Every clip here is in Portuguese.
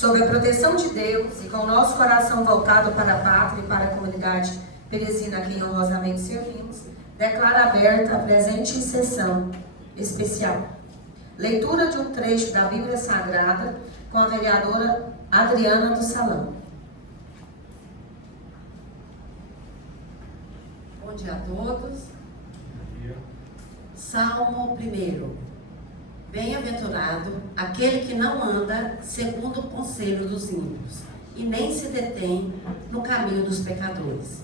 sob a proteção de Deus e com o nosso coração voltado para a pátria e para a comunidade peresina a quem honrosamente servimos, declaro aberta a presente sessão especial. Leitura de um trecho da Bíblia Sagrada com a vereadora Adriana do Salão. Bom dia a todos. Salmo 1. Bem-aventurado aquele que não anda segundo o conselho dos ímpios, e nem se detém no caminho dos pecadores.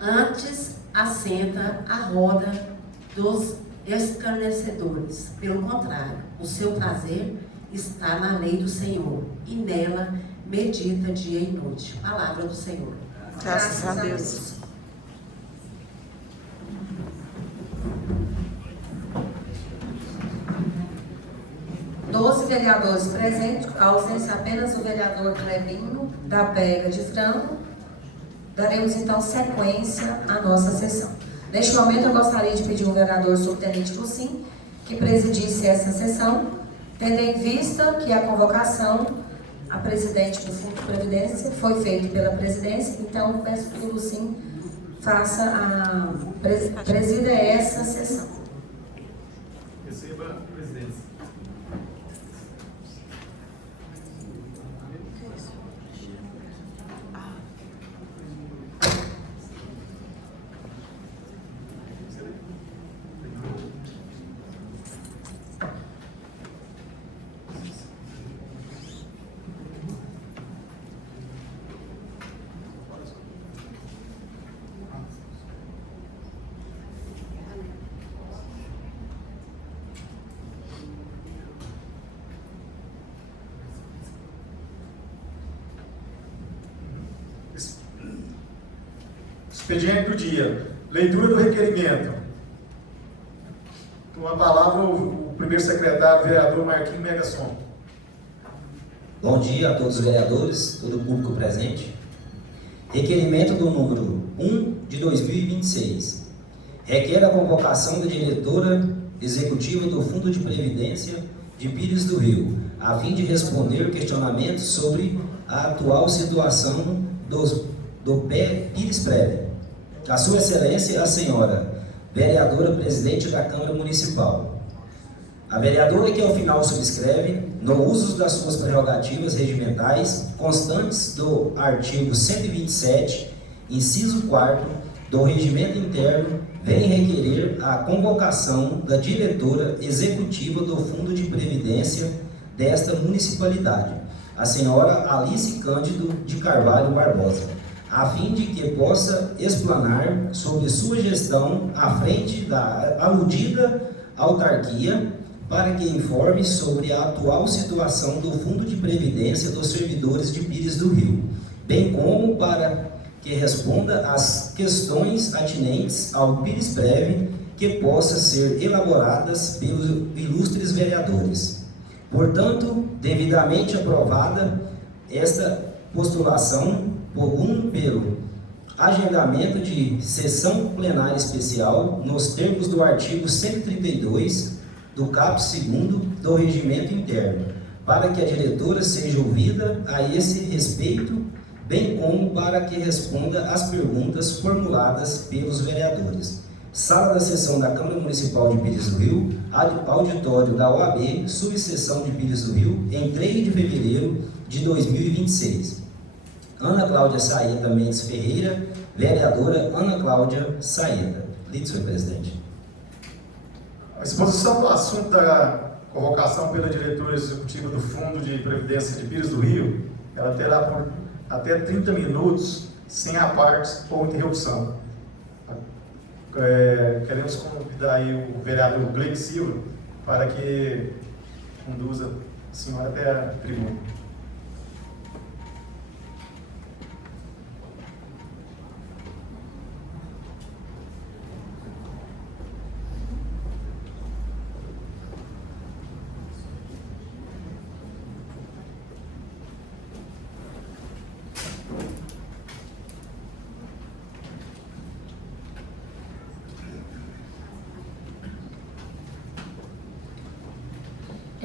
Antes assenta à roda dos escarnecedores. Pelo contrário, o seu prazer está na lei do Senhor, e nela medita dia e noite. Palavra do Senhor. Graças a Deus. Doze vereadores presentes, a ausência apenas do vereador Clebinho, da Pega de Franco. Daremos então sequência à nossa sessão. Neste momento eu gostaria de pedir ao vereador subtenente Lucim que presidisse essa sessão, tendo em vista que a convocação a presidente do Fundo de Previdência foi feita pela presidência, então peço que o Lucim presida essa sessão. Receba a presidência. Expediente do dia. Leitura do requerimento. Com a palavra o primeiro secretário, vereador Marquinhos Megasson. Bom dia a todos os vereadores, todo o público presente. Requerimento do número 1 de 2026. Requer a convocação da diretora executiva do Fundo de Previdência de Pires do Rio, a fim de responder questionamentos sobre a atual situação do Pires Prev. A Sua Excelência, a senhora vereadora presidente da Câmara Municipal. A vereadora que ao final subscreve, no uso das suas prerrogativas regimentais, constantes do artigo 127, inciso 4 do Regimento Interno, vem requerer a convocação da diretora executiva do Fundo de Previdência desta municipalidade, a senhora Alice Cândido de Carvalho Barbosa, a fim de que possa explanar sobre sua gestão à frente da aludida autarquia, para que informe sobre a atual situação do Fundo de Previdência dos servidores de Pires do Rio, bem como para que responda às questões atinentes ao Pires Prev que possa ser elaboradas pelos ilustres vereadores. Portanto, devidamente aprovada esta postulação pelo agendamento de sessão plenária especial nos termos do artigo 132 do caput 2º do Regimento Interno, para que a diretora seja ouvida a esse respeito, bem como para que responda às perguntas formuladas pelos vereadores. Sala da sessão da Câmara Municipal de Pires do Rio, auditório da OAB, subseção de Pires do Rio, em 3 de fevereiro de 2026. Ana Cláudia Saeta Mendes Ferreira, vereadora Ana Cláudia Saeta. Lide, senhor presidente. A exposição do assunto da convocação pela diretora executiva do Fundo de Previdência de Pires do Rio, ela terá por até 30 minutos, sem apartes ou interrupção. Queremos convidar aí o vereador Gleide Silva para que conduza a senhora até a tribuna.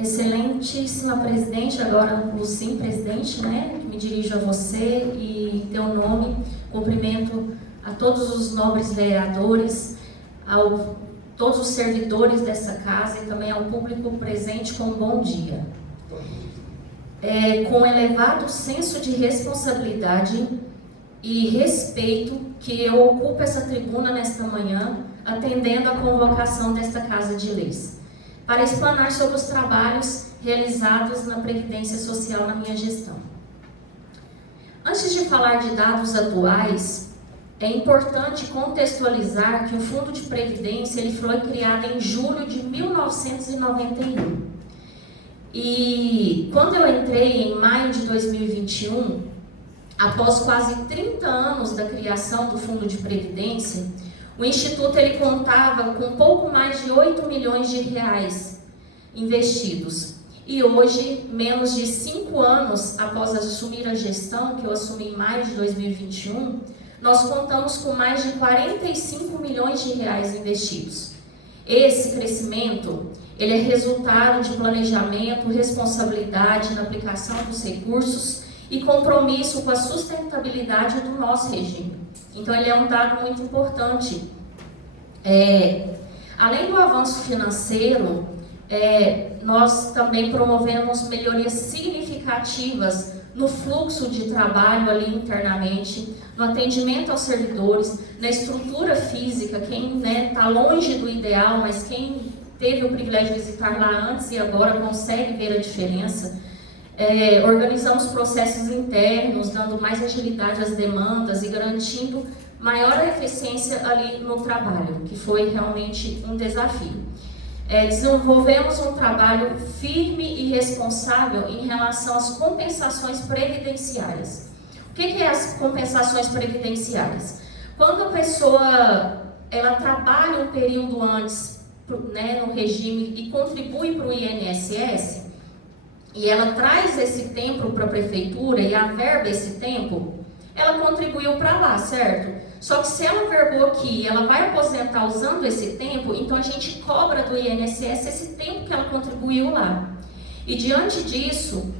Excelentíssima presidente, agora o sim presidente, né? Me dirijo a você e, em teu nome, cumprimento a todos os nobres vereadores, todos os servidores dessa casa e também ao público presente com um bom dia. Com elevado senso de responsabilidade e respeito que eu ocupo essa tribuna nesta manhã, atendendo à convocação desta Casa de Leis, para explanar sobre os trabalhos realizados na Previdência Social na minha gestão. Antes de falar de dados atuais, é importante contextualizar que o Fundo de Previdência ele foi criado em julho de 1991. E quando eu entrei em maio de 2021, após quase 30 anos da criação do Fundo de Previdência, o Instituto ele contava com pouco mais de 8 milhões de reais investidos. E hoje, menos de 5 anos após assumir a gestão, que eu assumi em maio de 2021, nós contamos com mais de 45 milhões de reais investidos. Esse crescimento, ele é resultado de planejamento, responsabilidade na aplicação dos recursos e compromisso com a sustentabilidade do nosso regime. Então, ele é um dado muito importante. Além do avanço financeiro, nós também promovemos melhorias significativas no fluxo de trabalho ali internamente, no atendimento aos servidores, na estrutura física. Quem está longe do ideal, mas quem teve o privilégio de visitar lá antes e agora consegue ver a diferença. Organizamos processos internos, dando mais agilidade às demandas e garantindo maior eficiência ali no trabalho, que foi realmente um desafio. Desenvolvemos um trabalho firme e responsável em relação às compensações previdenciárias. O que é as compensações previdenciárias? Quando a pessoa ela trabalha um período antes, né, no regime e contribui para o INSS, e ela traz esse tempo para a prefeitura e averba esse tempo, ela contribuiu para lá, certo? Só que se ela verbou aqui e ela vai aposentar usando esse tempo, então a gente cobra do INSS esse tempo que ela contribuiu lá. E diante disso,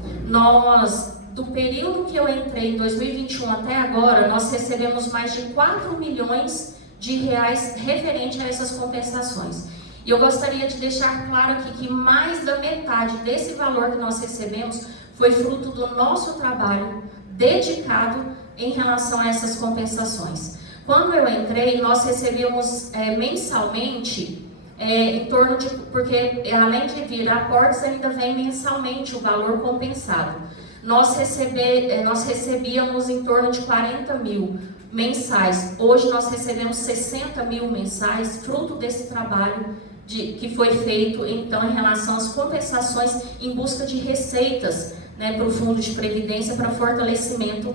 do período que eu entrei em 2021 até agora, nós recebemos mais de 4 milhões de reais referente a essas compensações. E eu gostaria de deixar claro aqui que mais da metade desse valor que nós recebemos foi fruto do nosso trabalho dedicado em relação a essas compensações. Quando eu entrei, nós recebíamos mensalmente em torno de... Porque além de vir aportes, ainda vem mensalmente o valor compensado. Nós recebíamos em torno de 40 mil mensais. Hoje nós recebemos 60 mil mensais, fruto desse trabalho que foi feito então em relação às compensações em busca de receitas, né, para o Fundo de Previdência, para fortalecimento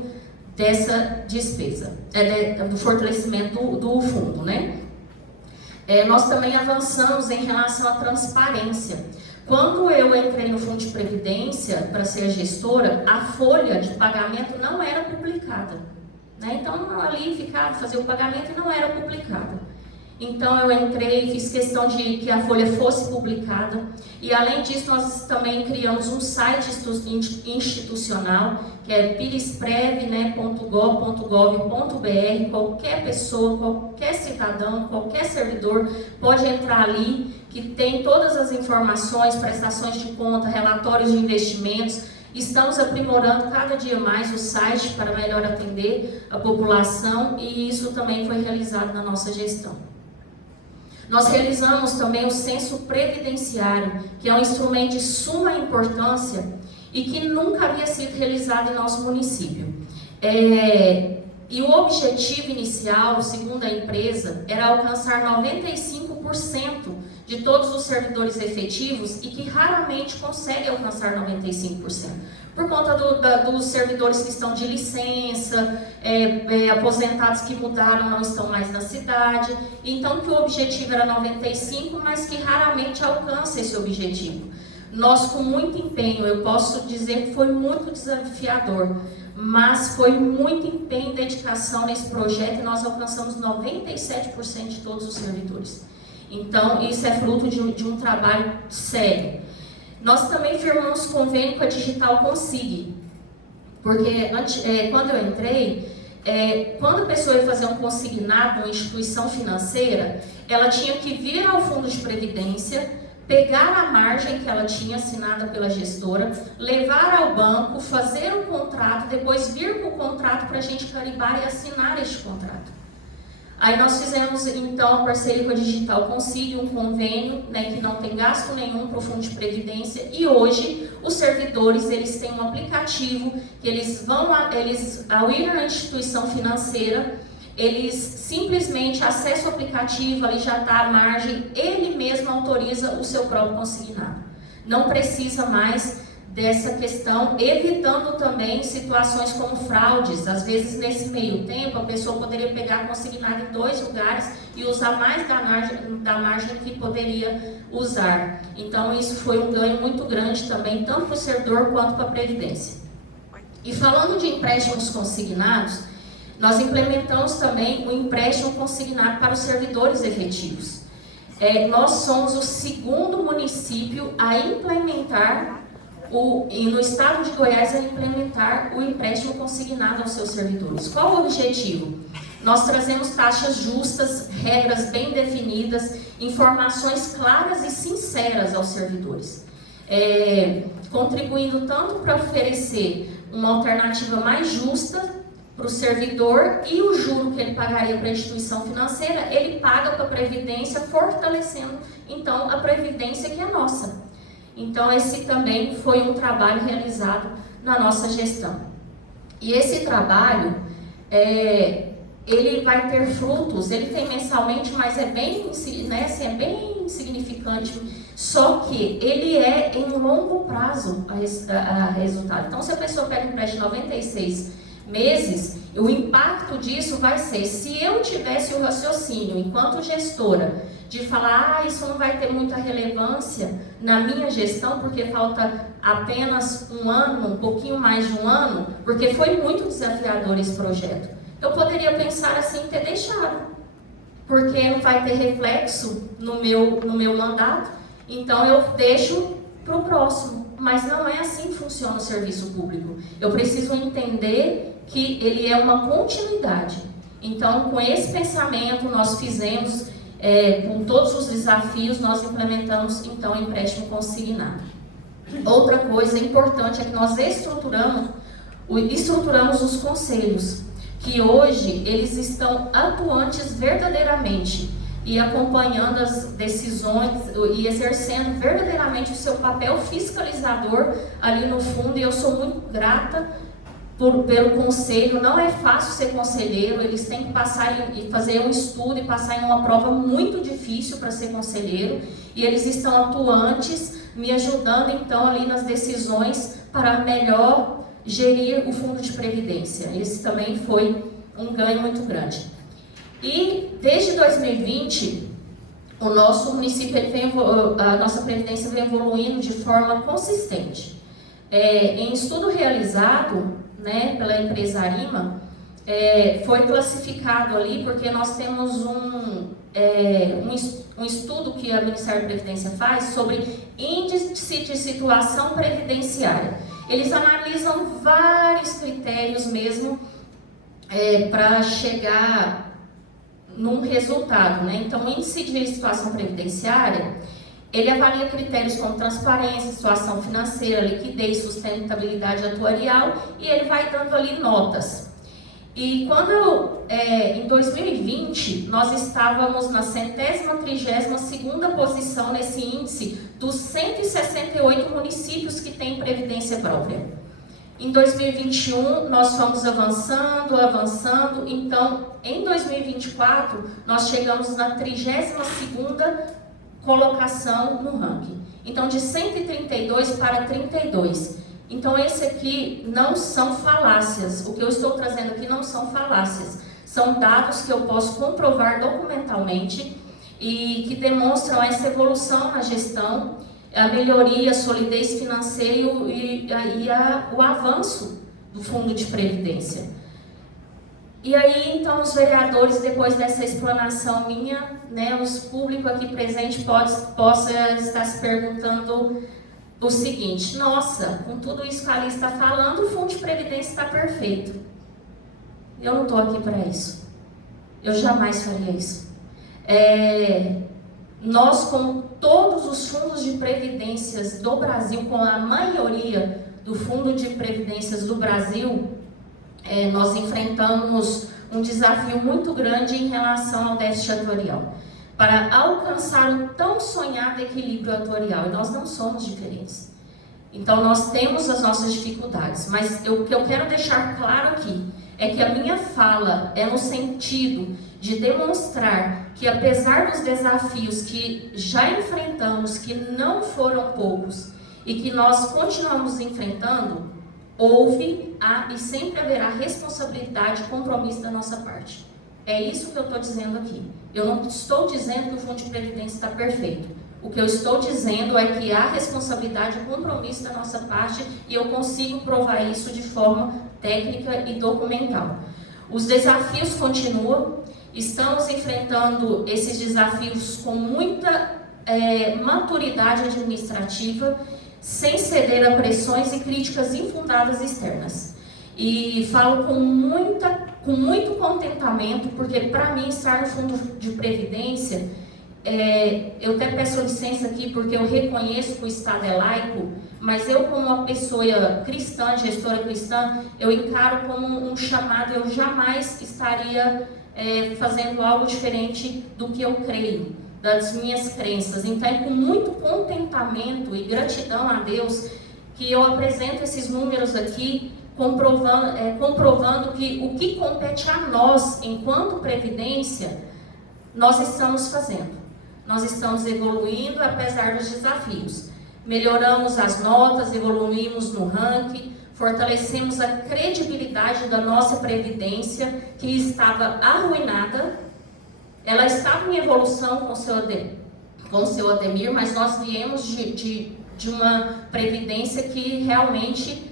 dessa despesa, do fortalecimento do fundo, né? Nós também avançamos em relação à transparência. Quando eu entrei no Fundo de Previdência para ser gestora, a folha de pagamento não era publicada, né? Então ali fazia o pagamento e não era publicada. Então eu entrei, fiz questão de que a folha fosse publicada, e além disso nós também criamos um site institucional, que é piresprev.gov.br. Qualquer pessoa, qualquer cidadão, qualquer servidor pode entrar ali, que tem todas as informações, prestações de conta, relatórios de investimentos. Estamos aprimorando cada dia mais o site para melhor atender a população, e isso também foi realizado na nossa gestão. Nós realizamos também o censo previdenciário, que é um instrumento de suma importância e que nunca havia sido realizado em nosso município. E o objetivo inicial, segundo a empresa, era alcançar 95% de todos os servidores efetivos, e que raramente consegue alcançar 95%. Por conta dos servidores que estão de licença, aposentados que mudaram, não estão mais na cidade. Então, que o objetivo era 95%, mas que raramente alcança esse objetivo. Nós, com muito empenho, eu posso dizer que foi muito desafiador, mas foi muito empenho e dedicação nesse projeto, e nós alcançamos 97% de todos os servidores. Então, isso é fruto de um trabalho sério. Nós também firmamos convênio com a Digital Consig, porque quando eu entrei, quando a pessoa ia fazer um consignado numa instituição financeira, ela tinha que vir ao fundo de previdência, pegar a margem que ela tinha assinada pela gestora, levar ao banco, fazer o contrato, depois vir com o contrato para a gente carimbar e assinar este contrato. Aí nós fizemos então a parceria com a Digital Consig, um convênio, né, que não tem gasto nenhum para o fundo de previdência, e hoje os servidores eles têm um aplicativo que ao ir na instituição financeira, eles simplesmente acessam o aplicativo, ali já está a margem, ele mesmo autoriza o seu próprio consignado. Não precisa mais dessa questão, evitando também situações como fraudes. Às vezes, nesse meio tempo, a pessoa poderia pegar consignado em 2 lugares e usar mais da margem que poderia usar. Então, isso foi um ganho muito grande também, tanto para o servidor quanto para a Previdência. E falando de empréstimos consignados, nós implementamos também o empréstimo consignado para os servidores efetivos. Nós somos o 2º município a implementar e no estado de Goiás a implementar o empréstimo consignado aos seus servidores. Qual o objetivo? Nós trazemos taxas justas, regras bem definidas, informações claras e sinceras aos servidores, contribuindo tanto para oferecer uma alternativa mais justa para o servidor, e o juro que ele pagaria para a instituição financeira, ele paga para a Previdência, fortalecendo então a Previdência que é nossa. Então, esse também foi um trabalho realizado na nossa gestão. E esse trabalho, ele vai ter frutos, ele tem mensalmente, mas é bem insignificante, só que ele é em longo prazo a resultado. Então, se a pessoa pega um empréstimo de 96 meses, o impacto disso vai ser, se eu tivesse o raciocínio, enquanto gestora, de falar, isso não vai ter muita relevância na minha gestão, porque falta apenas um ano, um pouquinho mais de um ano, porque foi muito desafiador esse projeto. Eu poderia pensar assim, ter deixado, porque não vai ter reflexo no meu mandato, então eu deixo para o próximo. Mas não é assim que funciona o serviço público. Eu preciso entender que ele é uma continuidade. Então, com esse pensamento, nós fizemos, com todos os desafios, nós implementamos, então, o empréstimo consignado. Outra coisa importante é que nós estruturamos os conselhos, que hoje eles estão atuantes verdadeiramente e acompanhando as decisões e exercendo verdadeiramente o seu papel fiscalizador ali no fundo, e eu sou muito grata pelo conselho. Não é fácil ser conselheiro, eles têm que passar e fazer um estudo e passar em uma prova muito difícil para ser conselheiro, e eles estão atuantes, me ajudando então ali nas decisões para melhor gerir o fundo de previdência. Esse também foi um ganho muito grande. E desde 2020, o nosso município, a nossa previdência vem evoluindo de forma consistente. Em estudo realizado, né, pela empresa Arima, foi classificado ali, porque nós temos um estudo que a Ministério da Previdência faz sobre índice de situação previdenciária. Eles analisam vários critérios mesmo para chegar num resultado, né? Então, o índice de situação previdenciária, ele avalia critérios como transparência, situação financeira, liquidez, sustentabilidade atuarial, e ele vai dando ali notas. E quando, em 2020, nós estávamos na 132ª posição nesse índice dos 168 municípios que têm previdência própria. Em 2021, nós fomos avançando, então, em 2024, nós chegamos na 32ª colocação no ranking. Então, de 132 para 32. Então, esse aqui não são falácias. O que eu estou trazendo aqui não são falácias. São dados que eu posso comprovar documentalmente e que demonstram essa evolução na gestão, a melhoria, a solidez financeira e o avanço do fundo de previdência. E aí, então, os vereadores, depois dessa explanação minha, né, os públicos aqui presentes possa estar se perguntando o seguinte: nossa, com tudo isso que a Alice está falando, o Fundo de Previdência está perfeito. Eu não estou aqui para isso. Eu jamais faria isso. Nós, como todos os fundos de previdências do Brasil, com a maioria do Fundo de Previdências do Brasil, nós enfrentamos um desafio muito grande em relação ao déficit atuarial, para alcançar o tão sonhado equilíbrio atuarial, e nós não somos diferentes. Então nós temos as nossas dificuldades, mas o que eu quero deixar claro aqui é que a minha fala é no sentido de demonstrar que, apesar dos desafios que já enfrentamos, que não foram poucos, e que nós continuamos enfrentando, houve e sempre haverá responsabilidade e compromisso da nossa parte. É isso que eu estou dizendo aqui. Eu não estou dizendo que o Fundo de Previdência está perfeito. O que eu estou dizendo é que há responsabilidade e compromisso da nossa parte, e eu consigo provar isso de forma técnica e documental. Os desafios continuam, estamos enfrentando esses desafios com muita maturidade administrativa, sem ceder a pressões e críticas infundadas externas. E falo com muito contentamento, porque para mim estar no Fundo de Previdência, eu até peço licença aqui porque eu reconheço que o Estado é laico, mas eu, como uma pessoa cristã, gestora cristã, eu encaro como um chamado. Eu jamais estaria fazendo algo diferente do que eu creio, das minhas crenças. Então é com muito contentamento e gratidão a Deus que eu apresento esses números aqui, comprovando que o que compete a nós, enquanto Previdência, nós estamos fazendo. Nós estamos evoluindo apesar dos desafios. Melhoramos as notas, evoluímos no ranking, fortalecemos a credibilidade da nossa Previdência, que estava arruinada. Ela estava em evolução com o seu Ademir, mas nós viemos de uma Previdência que realmente,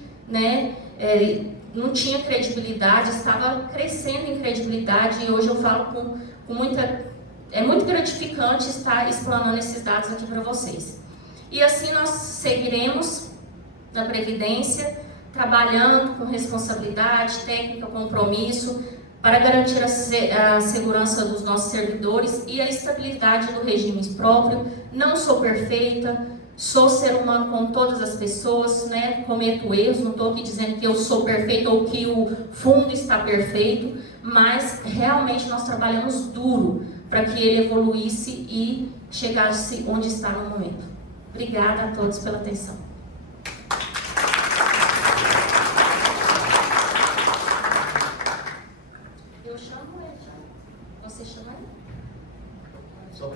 não tinha credibilidade, estava crescendo em credibilidade, e hoje eu falo com muita... É muito gratificante estar explanando esses dados aqui para vocês. E assim nós seguiremos na Previdência, trabalhando com responsabilidade, técnica, compromisso, para garantir a segurança dos nossos servidores e a estabilidade do regime próprio. Não sou perfeita, sou ser humano como todas as pessoas, cometo erros, não estou aqui dizendo que eu sou perfeita ou que o fundo está perfeito, mas realmente nós trabalhamos duro para que ele evoluísse e chegasse onde está no momento. Obrigada a todos pela atenção. Eu chamo ele já. Você chama ele?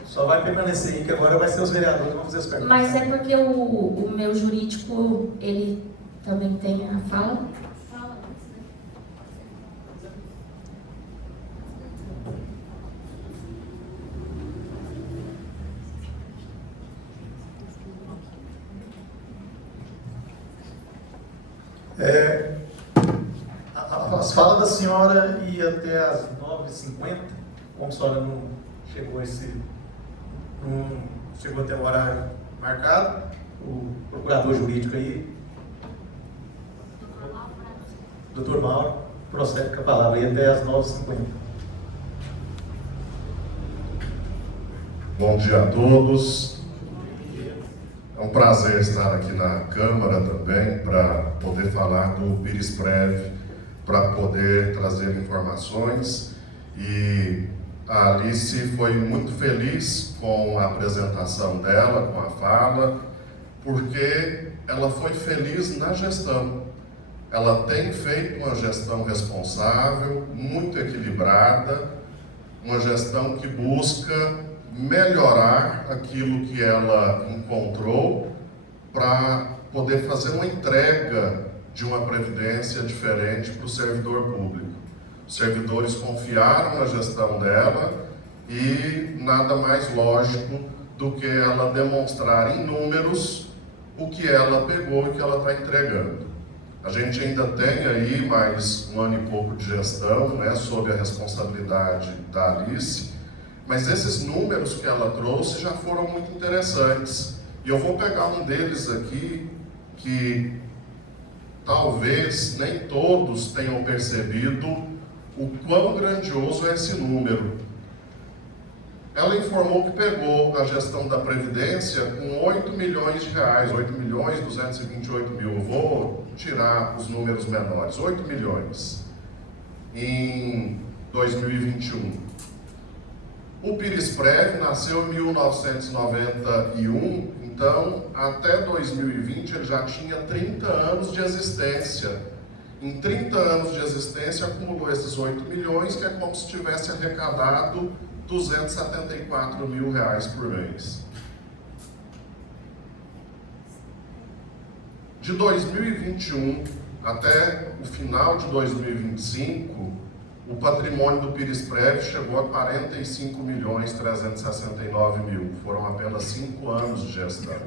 Só vai permanecer aí, que agora vai ser os vereadores que vão fazer as perguntas. Mas é porque o meu jurídico, ele também tem a fala. As falas da senhora ia até às 9h50, como a senhora não chegou até o horário marcado, o procurador jurídico aí, Dr. Mauro, prossegue com a palavra, ia até às 9h50. Bom dia a todos. É um prazer estar aqui na Câmara também para poder falar do PIRISPREV, para poder trazer informações. E a Alice foi muito feliz com a apresentação dela, com a fala, porque ela foi feliz na gestão. Ela tem feito uma gestão responsável, muito equilibrada, uma gestão que busca melhorar aquilo que ela encontrou para poder fazer uma entrega de uma previdência diferente para o servidor público. Os servidores confiaram na gestão dela e nada mais lógico do que ela demonstrar em números o que ela pegou e o que ela está entregando. A gente ainda tem aí mais 1 ano e pouco de gestão, sob a responsabilidade da Alice, mas esses números que ela trouxe já foram muito interessantes E eu vou pegar um deles aqui, que talvez nem todos tenham percebido o quão grandioso é esse número. Ela informou que pegou a gestão da Previdência com 8 milhões de reais, 8 milhões 228 mil, eu vou tirar os números menores, 8 milhões em 2021. O Pirisprev nasceu em 1991, então até 2020 ele já tinha 30 anos de existência. Em 30 anos de existência acumulou esses 8 milhões, que é como se tivesse arrecadado 274 mil reais por mês. De 2021 até o final de 2025, o patrimônio do Pirisprev chegou a 45 milhões 369 mil. Foram apenas 5 anos de gestão.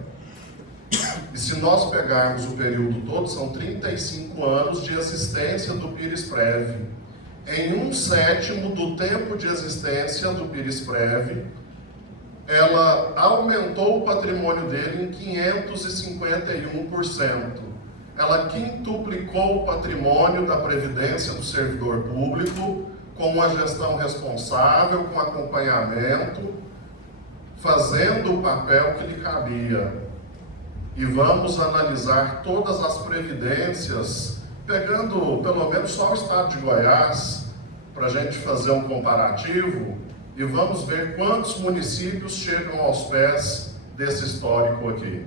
E se nós pegarmos o período todo, são 35 anos de existência do Pirisprev. Em 1/7 do tempo de existência do Pirisprev, ela aumentou o patrimônio dele em 551%. Ela quintuplicou o patrimônio da Previdência do servidor público, com uma gestão responsável, com acompanhamento, fazendo o papel que lhe cabia. E vamos analisar todas as previdências, pegando pelo menos só o estado de Goiás, para a gente fazer um comparativo, e vamos ver quantos municípios chegam aos pés desse histórico aqui.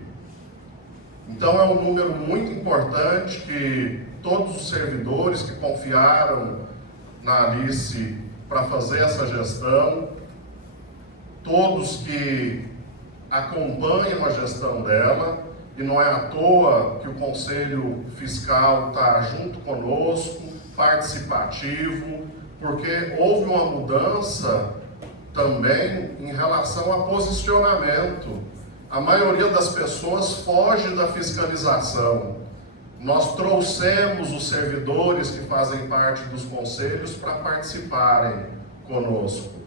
Então é um número muito importante que todos os servidores que confiaram na Alice para fazer essa gestão, todos que acompanham a gestão dela, e não é à toa que o Conselho Fiscal está junto conosco, participativo, porque houve uma mudança também em relação a posicionamento. A maioria das pessoas foge da fiscalização. Nós trouxemos os servidores que fazem parte dos conselhos para participarem conosco.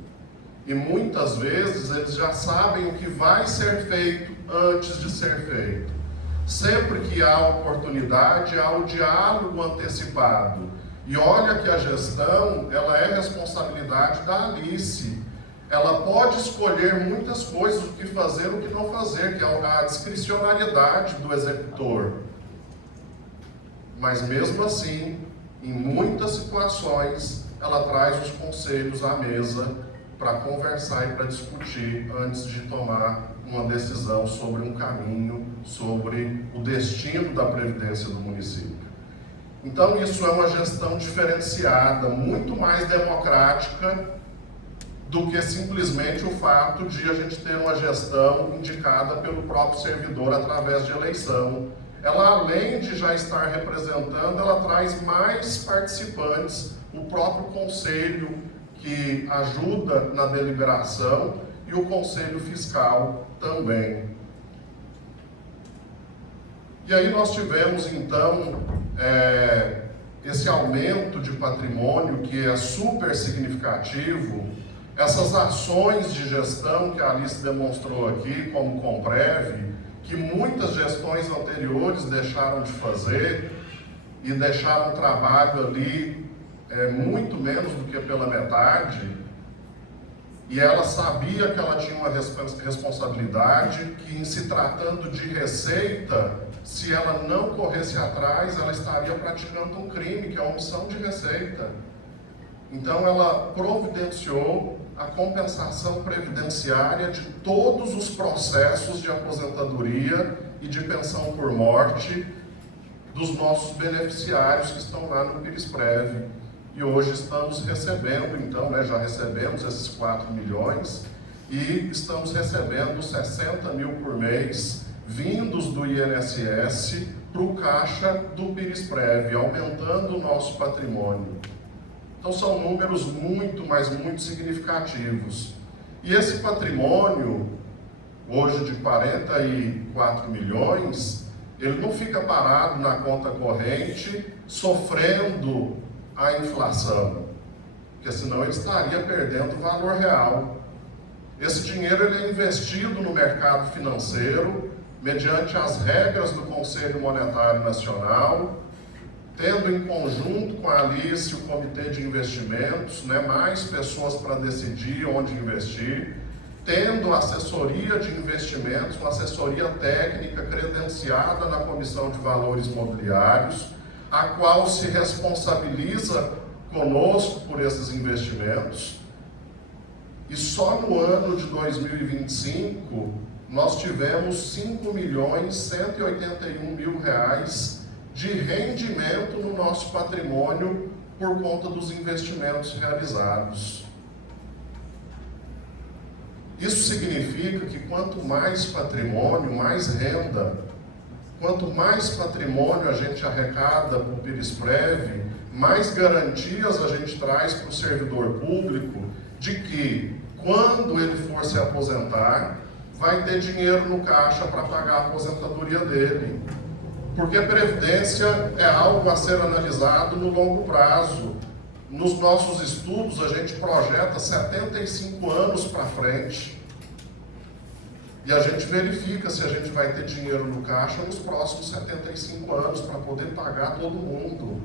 E muitas vezes eles já sabem o que vai ser feito antes de ser feito. Sempre que há oportunidade, há o diálogo antecipado. E olha que a gestão, ela é responsabilidade da Alice. Ela pode escolher muitas coisas, o que fazer, o que não fazer, que é a discricionariedade do executor. Mas mesmo assim, em muitas situações, ela traz os conselhos à mesa para conversar e para discutir antes de tomar uma decisão sobre um caminho, sobre o destino da Previdência do município. Então isso é uma gestão diferenciada, muito mais democrática do que simplesmente o fato de a gente ter uma gestão indicada pelo próprio servidor através de eleição. Ela, além de já estar representando, ela traz mais participantes, o próprio conselho que ajuda na deliberação e o Conselho Fiscal também. E aí nós tivemos então esse aumento de patrimônio que é super significativo, essas ações de gestão que a Alice demonstrou aqui, como Comprev, que muitas gestões anteriores deixaram de fazer e deixaram o trabalho ali muito menos do que pela metade, e ela sabia que ela tinha uma responsabilidade, que em se tratando de receita, se ela não corresse atrás, ela estaria praticando um crime, que é a omissão de receita. Então ela providenciou a compensação previdenciária de todos os processos de aposentadoria e de pensão por morte dos nossos beneficiários que estão lá no Pirisprev. E hoje estamos recebendo, então, já recebemos esses 4 milhões e estamos recebendo 60 mil por mês vindos do INSS para o caixa do Pirisprev, aumentando o nosso patrimônio. Então são números muito, mas muito significativos. E esse patrimônio, hoje de 44 milhões, ele não fica parado na conta corrente, sofrendo a inflação, porque senão ele estaria perdendo valor real. Esse dinheiro ele é investido no mercado financeiro, mediante as regras do Conselho Monetário Nacional, tendo em conjunto com a Alice o Comitê de Investimentos, mais pessoas para decidir onde investir, tendo assessoria de investimentos, uma assessoria técnica credenciada na Comissão de Valores Mobiliários, a qual se responsabiliza conosco por esses investimentos. E só no ano de 2025, nós tivemos R$ 5.181.000 de rendimento no nosso patrimônio por conta dos investimentos realizados. Isso significa que quanto mais patrimônio, mais renda, quanto mais patrimônio a gente arrecada para o Pirisprev, mais garantias a gente traz para o servidor público de que, quando ele for se aposentar, vai ter dinheiro no caixa para pagar a aposentadoria dele. Porque a previdência é algo a ser analisado no longo prazo. Nos nossos estudos, a gente projeta 75 anos para frente. E a gente verifica se a gente vai ter dinheiro no caixa nos próximos 75 anos para poder pagar todo mundo.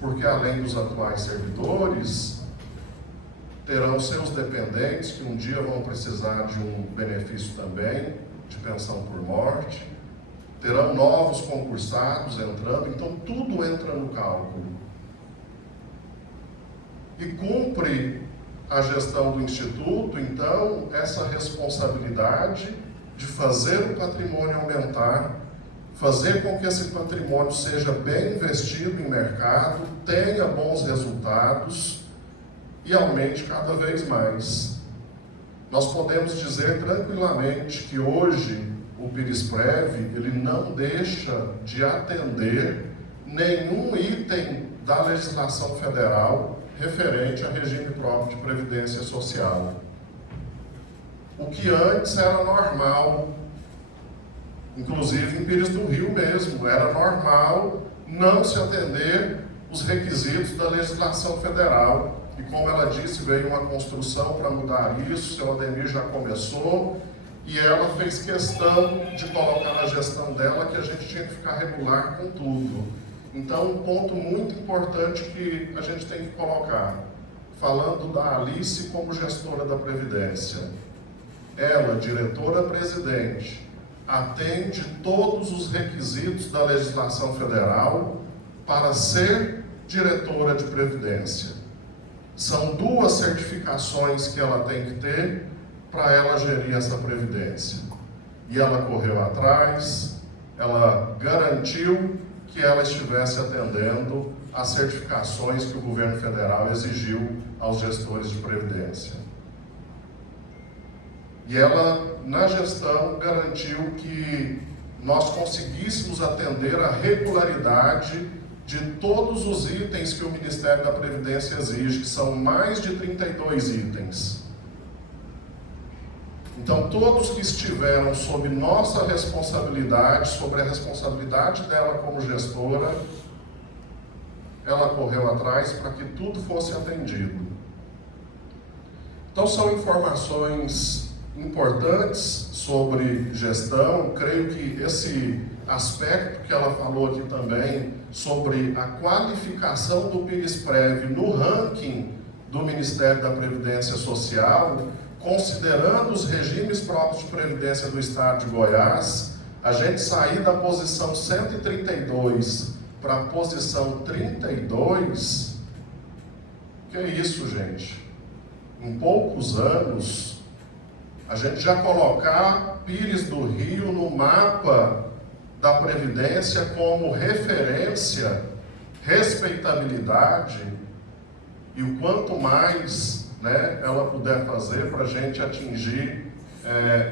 Porque além dos atuais servidores, terão seus dependentes que um dia vão precisar de um benefício também, de pensão por morte. Terão novos concursados entrando, então tudo entra no cálculo. E cumpre a gestão do Instituto, então, essa responsabilidade de fazer o patrimônio aumentar, fazer com que esse patrimônio seja bem investido em mercado, tenha bons resultados e aumente cada vez mais. Nós podemos dizer tranquilamente que hoje o Pirisprev, ele não deixa de atender nenhum item da legislação federal referente a regime próprio de previdência social. O que antes era normal, inclusive em Pires do Rio mesmo, era normal não se atender os requisitos da legislação federal. E como ela disse, veio uma construção para mudar isso, o seu Ademir já começou, e ela fez questão de colocar na gestão dela que a gente tinha que ficar regular com tudo. Então, um ponto muito importante que a gente tem que colocar, falando da Alice como gestora da Previdência. Ela, diretora-presidente, atende todos os requisitos da legislação federal para ser diretora de Previdência. São 2 certificações que ela tem que ter para ela gerir essa previdência. E ela correu atrás, ela garantiu que ela estivesse atendendo às certificações que o governo federal exigiu aos gestores de previdência. E ela, na gestão, garantiu que nós conseguíssemos atender a regularidade de todos os itens que o Ministério da Previdência exige, que são mais de 32 itens. Então, todos que estiveram sob nossa responsabilidade, sobre a responsabilidade dela como gestora, ela correu atrás para que tudo fosse atendido. Então, são informações importantes sobre gestão. Creio que esse aspecto que ela falou aqui também, sobre a qualificação do Pirisprev no ranking do Ministério da Previdência Social, considerando os regimes próprios de previdência do Estado de Goiás, a gente sair da posição 132 para a posição 32, que é isso, gente? Em poucos anos, a gente já colocar Pires do Rio no mapa da Previdência como referência, respeitabilidade, e o quanto mais ela puder fazer para a gente atingir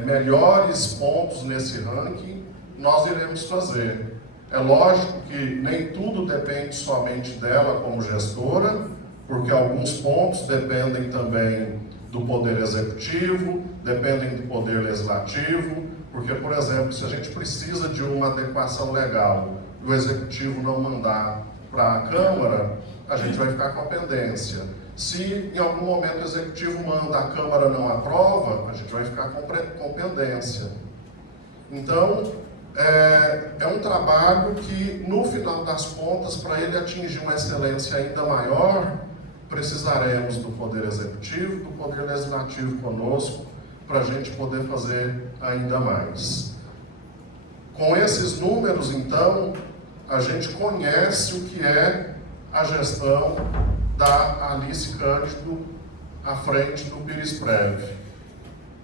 melhores pontos nesse ranking, nós iremos fazer. É lógico que nem tudo depende somente dela como gestora, porque alguns pontos dependem também do Poder Executivo, dependem do Poder Legislativo, porque, por exemplo, se a gente precisa de uma adequação legal e o Executivo não mandar para a Câmara, a gente vai ficar com a pendência. Se em algum momento o Executivo manda, a Câmara não aprova, a gente vai ficar com pendência. Então, é um trabalho que, no final das contas, para ele atingir uma excelência ainda maior, precisaremos do Poder Executivo, do Poder Legislativo conosco, para a gente poder fazer ainda mais. Com esses números, então, a gente conhece o que é a gestão da Alice Cândido à frente do PIRISPREV.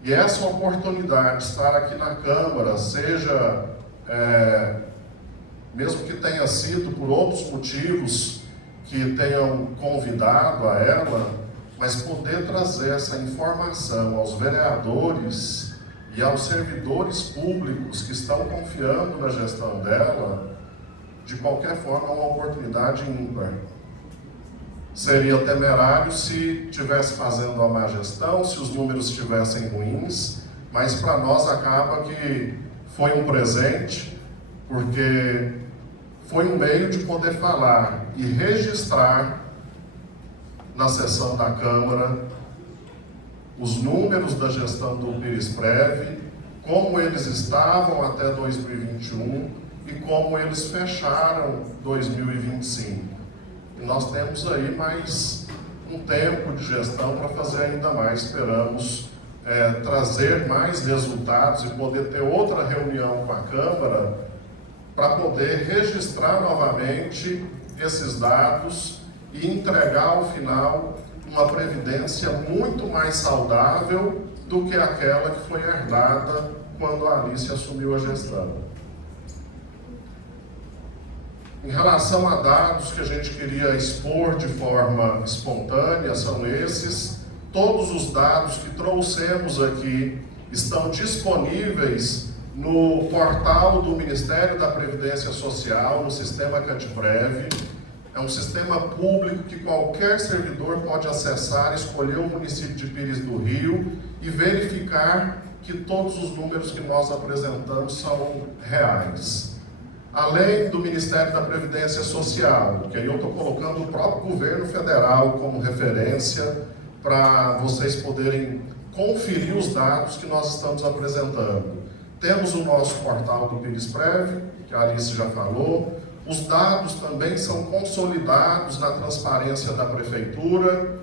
E essa oportunidade de estar aqui na Câmara, seja, mesmo que tenha sido por outros motivos que tenham convidado a ela, mas poder trazer essa informação aos vereadores e aos servidores públicos que estão confiando na gestão dela, de qualquer forma, é uma oportunidade ímpar. Seria temerário se estivesse fazendo uma má gestão, se os números estivessem ruins, mas para nós acaba que foi um presente, porque foi um meio de poder falar e registrar na sessão da Câmara os números da gestão do PIRISPREV, como eles estavam até 2021 e como eles fecharam 2025. E nós temos aí mais um tempo de gestão para fazer ainda mais. Esperamos trazer mais resultados e poder ter outra reunião com a Câmara para poder registrar novamente esses dados e entregar ao final uma previdência muito mais saudável do que aquela que foi herdada quando a Alice assumiu a gestão. Em relação a dados que a gente queria expor de forma espontânea, são esses. Todos os dados que trouxemos aqui estão disponíveis no portal do Ministério da Previdência Social, no sistema Candiprev. É um sistema público que qualquer servidor pode acessar, escolher o município de Pires do Rio e verificar que todos os números que nós apresentamos são reais. Além do Ministério da Previdência Social, que aí eu estou colocando o próprio governo federal como referência para vocês poderem conferir os dados que nós estamos apresentando. Temos o nosso portal do PIRISPREV, que a Alice já falou. Os dados também são consolidados na transparência da Prefeitura.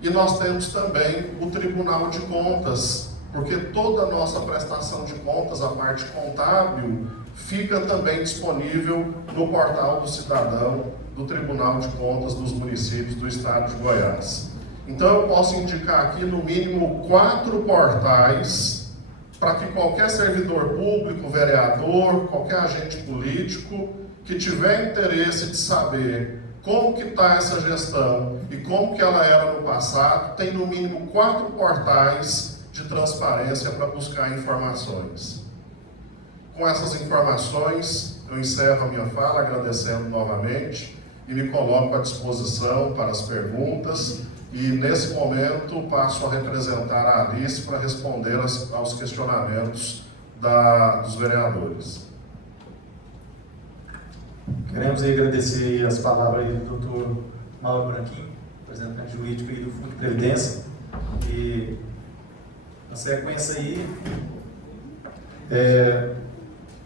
E nós temos também o Tribunal de Contas, porque toda a nossa prestação de contas, a parte contábil, fica também disponível no portal do cidadão do Tribunal de Contas dos municípios do estado de Goiás. Então eu posso indicar aqui no mínimo 4 portais para que qualquer servidor público, vereador, qualquer agente político que tiver interesse de saber como que está essa gestão e como que ela era no passado, tem no mínimo 4 portais de transparência para buscar informações. Com essas informações, eu encerro a minha fala agradecendo novamente e me coloco à disposição para as perguntas e, nesse momento, passo a representar a Alice para responder aos questionamentos dos vereadores. Queremos agradecer as palavras do Dr. Mauro Branquinho, representante jurídico aí do Fundo de Previdência. E, na sequência aí,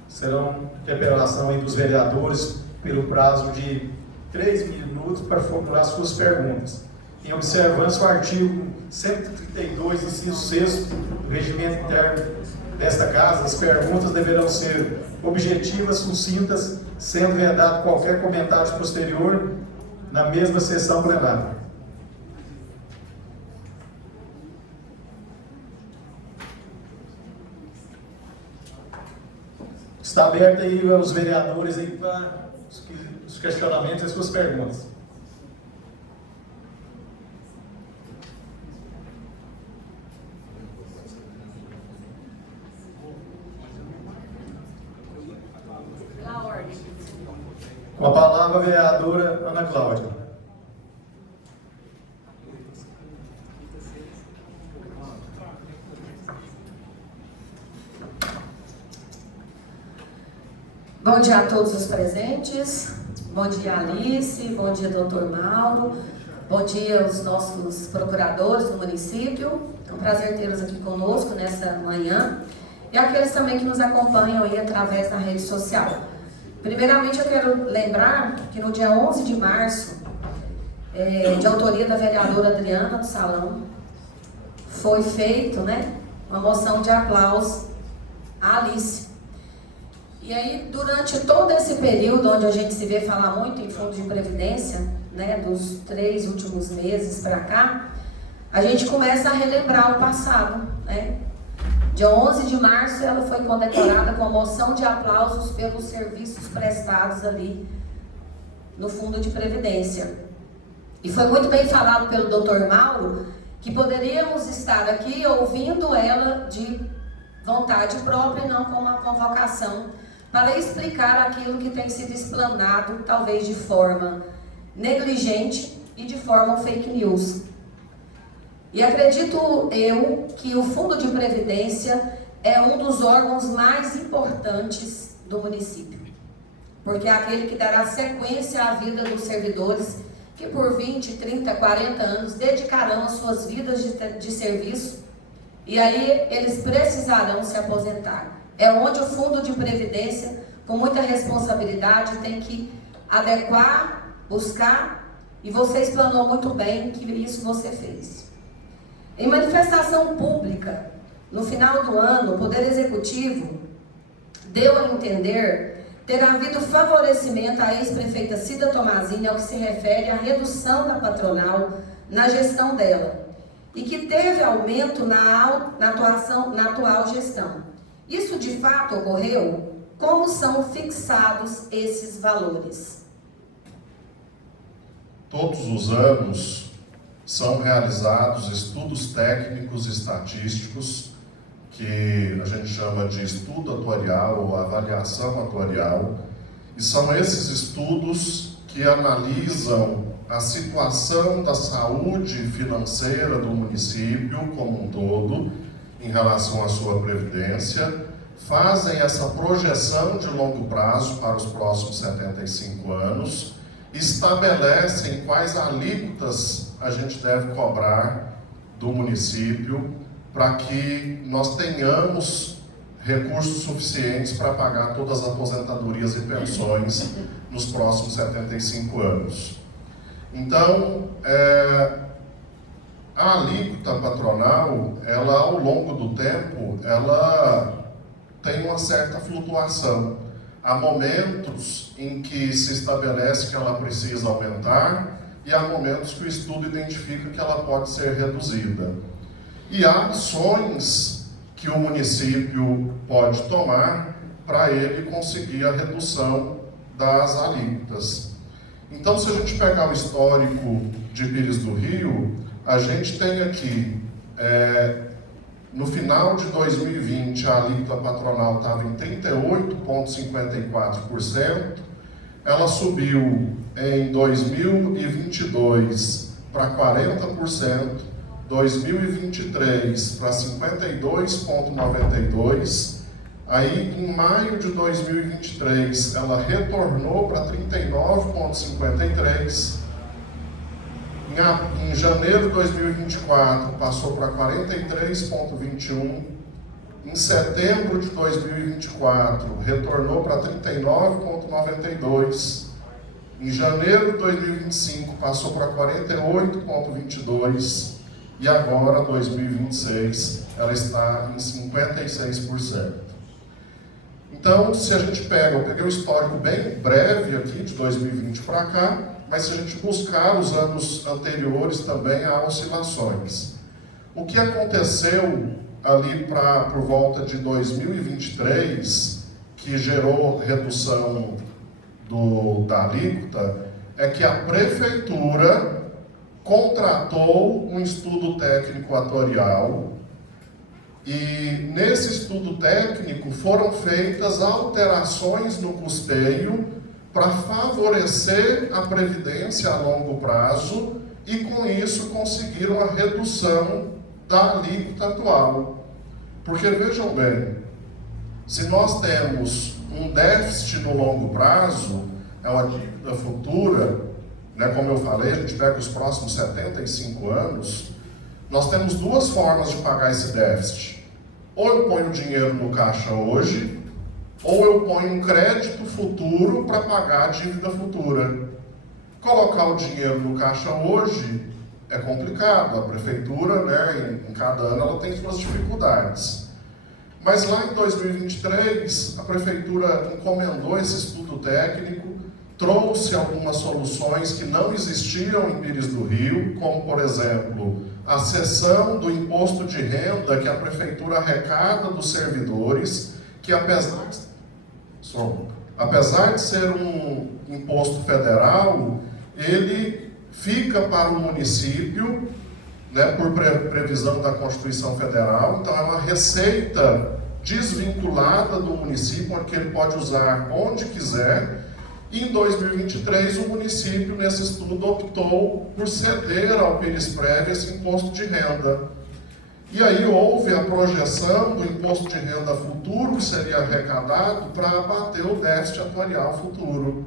serão interpelação aí dos vereadores pelo prazo de 3 minutos para formular suas perguntas. Em observância ao artigo 132, inciso 6 do Regimento Interno desta Casa, as perguntas deverão ser objetivas, sucintas, sendo vedado qualquer comentário posterior na mesma sessão plenária. Está aberto aí aos vereadores aí para os questionamentos e as suas perguntas. Com a palavra a vereadora Ana Cláudia. Bom dia a todos os presentes. Bom dia, Alice. Bom dia, doutor Mauro. Bom dia aos nossos procuradores do município. É um prazer tê-los aqui conosco nessa manhã. e aqueles também que nos acompanham aí através da rede social. Primeiramente, eu quero lembrar que no dia 11 de março, de autoria da vereadora Adriana do Salão, foi feito, né, uma moção de aplauso à Alice. E aí, durante todo esse período, onde a gente se vê falar muito em fundo de previdência, né, dos 3 últimos meses para cá, a gente começa a relembrar o passado, né? Dia 11 de março, ela foi condecorada com a moção de aplausos pelos serviços prestados ali no fundo de previdência. E foi muito bem falado pelo Dr. Mauro que poderíamos estar aqui ouvindo ela de vontade própria e não com uma convocação para explicar aquilo que tem sido explanado, talvez de forma negligente e de forma fake news. E acredito eu que o Fundo de Previdência é um dos órgãos mais importantes do município, porque é aquele que dará sequência à vida dos servidores que por 20, 30, 40 anos dedicarão as suas vidas de serviço e aí eles precisarão se aposentar. É onde o Fundo de Previdência, com muita responsabilidade, tem que adequar, buscar, e você explanou muito bem que isso você fez. Em manifestação pública, no final do ano, o Poder Executivo deu a entender ter havido favorecimento à ex-prefeita Cida Tomazini ao que se refere à redução da patronal na gestão dela e que teve aumento na atual gestão. Isso de fato ocorreu? Como são fixados esses valores? Todos os anos são realizados estudos técnicos e estatísticos, que a gente chama de estudo atuarial ou avaliação atuarial, e são esses estudos que analisam a situação da saúde financeira do município como um todo, em relação à sua previdência, fazem essa projeção de longo prazo para os próximos 75 anos, estabelecem quais alíquotas a gente deve cobrar do município para que nós tenhamos recursos suficientes para pagar todas as aposentadorias e pensões nos próximos 75 anos. Então, a alíquota patronal, ela ao longo do tempo, ela tem uma certa flutuação. Há momentos em que se estabelece que ela precisa aumentar e há momentos que o estudo identifica que ela pode ser reduzida. E há ações que o município pode tomar para ele conseguir a redução das alíquotas. Então, se a gente pegar o histórico de Pires do Rio, a gente tem aqui, no final de 2020, a alíquota patronal estava em 38,54%, ela subiu em 2022 para 40%, 2023 para 52,92%, aí em maio de 2023 ela retornou para 39,53%, em janeiro de 2024 passou para 43,21%, em setembro de 2024 retornou para 39,92%, em janeiro de 2025 passou para 48,22%, e agora, 2026, ela está em 56%. Então, se a gente pega, eu peguei um histórico bem breve aqui, de 2020 para cá, mas se a gente buscar os anos anteriores também há oscilações. O que aconteceu ali por volta de 2023, que gerou redução da alíquota, é que a prefeitura contratou um estudo técnico atuarial e nesse estudo técnico foram feitas alterações no custeio para favorecer a previdência a longo prazo e com isso conseguiram a redução da alíquota atual. Porque vejam bem, se nós temos um déficit no longo prazo, é uma dívida futura, como eu falei, a gente pega os próximos 75 anos, nós temos duas formas de pagar esse déficit. ou eu ponho dinheiro no caixa hoje, ou eu ponho um crédito futuro para pagar a dívida futura. Colocar o dinheiro no caixa hoje é complicado. A prefeitura, né, em cada ano, ela tem suas dificuldades. Mas lá em 2023, a prefeitura encomendou esse estudo técnico, trouxe algumas soluções que não existiam em Pires do Rio, como, por exemplo, a cessão do imposto de renda que a prefeitura arrecada dos servidores, que apesar de ser um imposto federal, ele fica para o município, né, por previsão da Constituição Federal. Então é uma receita desvinculada do município, que ele pode usar onde quiser. E em 2023 o município, nesse estudo, optou por ceder ao Pirisprev esse imposto de renda. E aí houve a projeção do imposto de renda futuro que seria arrecadado para abater o déficit atuarial futuro.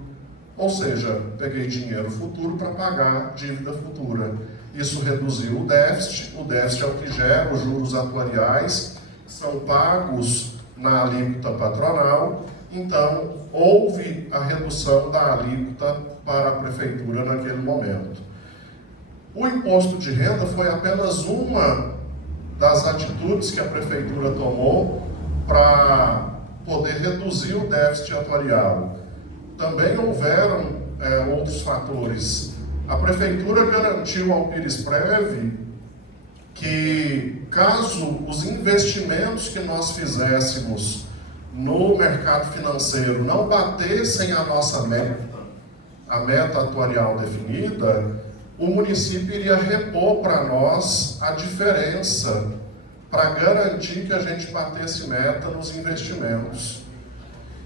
Ou seja, peguei dinheiro futuro para pagar dívida futura. Isso reduziu o déficit é o que gera os juros atuariais, que são pagos na alíquota patronal. Então, houve a redução da alíquota para a prefeitura naquele momento. O imposto de renda foi apenas uma das atitudes que a prefeitura tomou para poder reduzir o déficit atuarial. Também houveram outros fatores. A prefeitura garantiu ao Pirisprev que, caso os investimentos que nós fizéssemos no mercado financeiro não batessem a nossa meta, a meta atuarial definida, o município iria repor para nós a diferença para garantir que a gente batesse meta nos investimentos.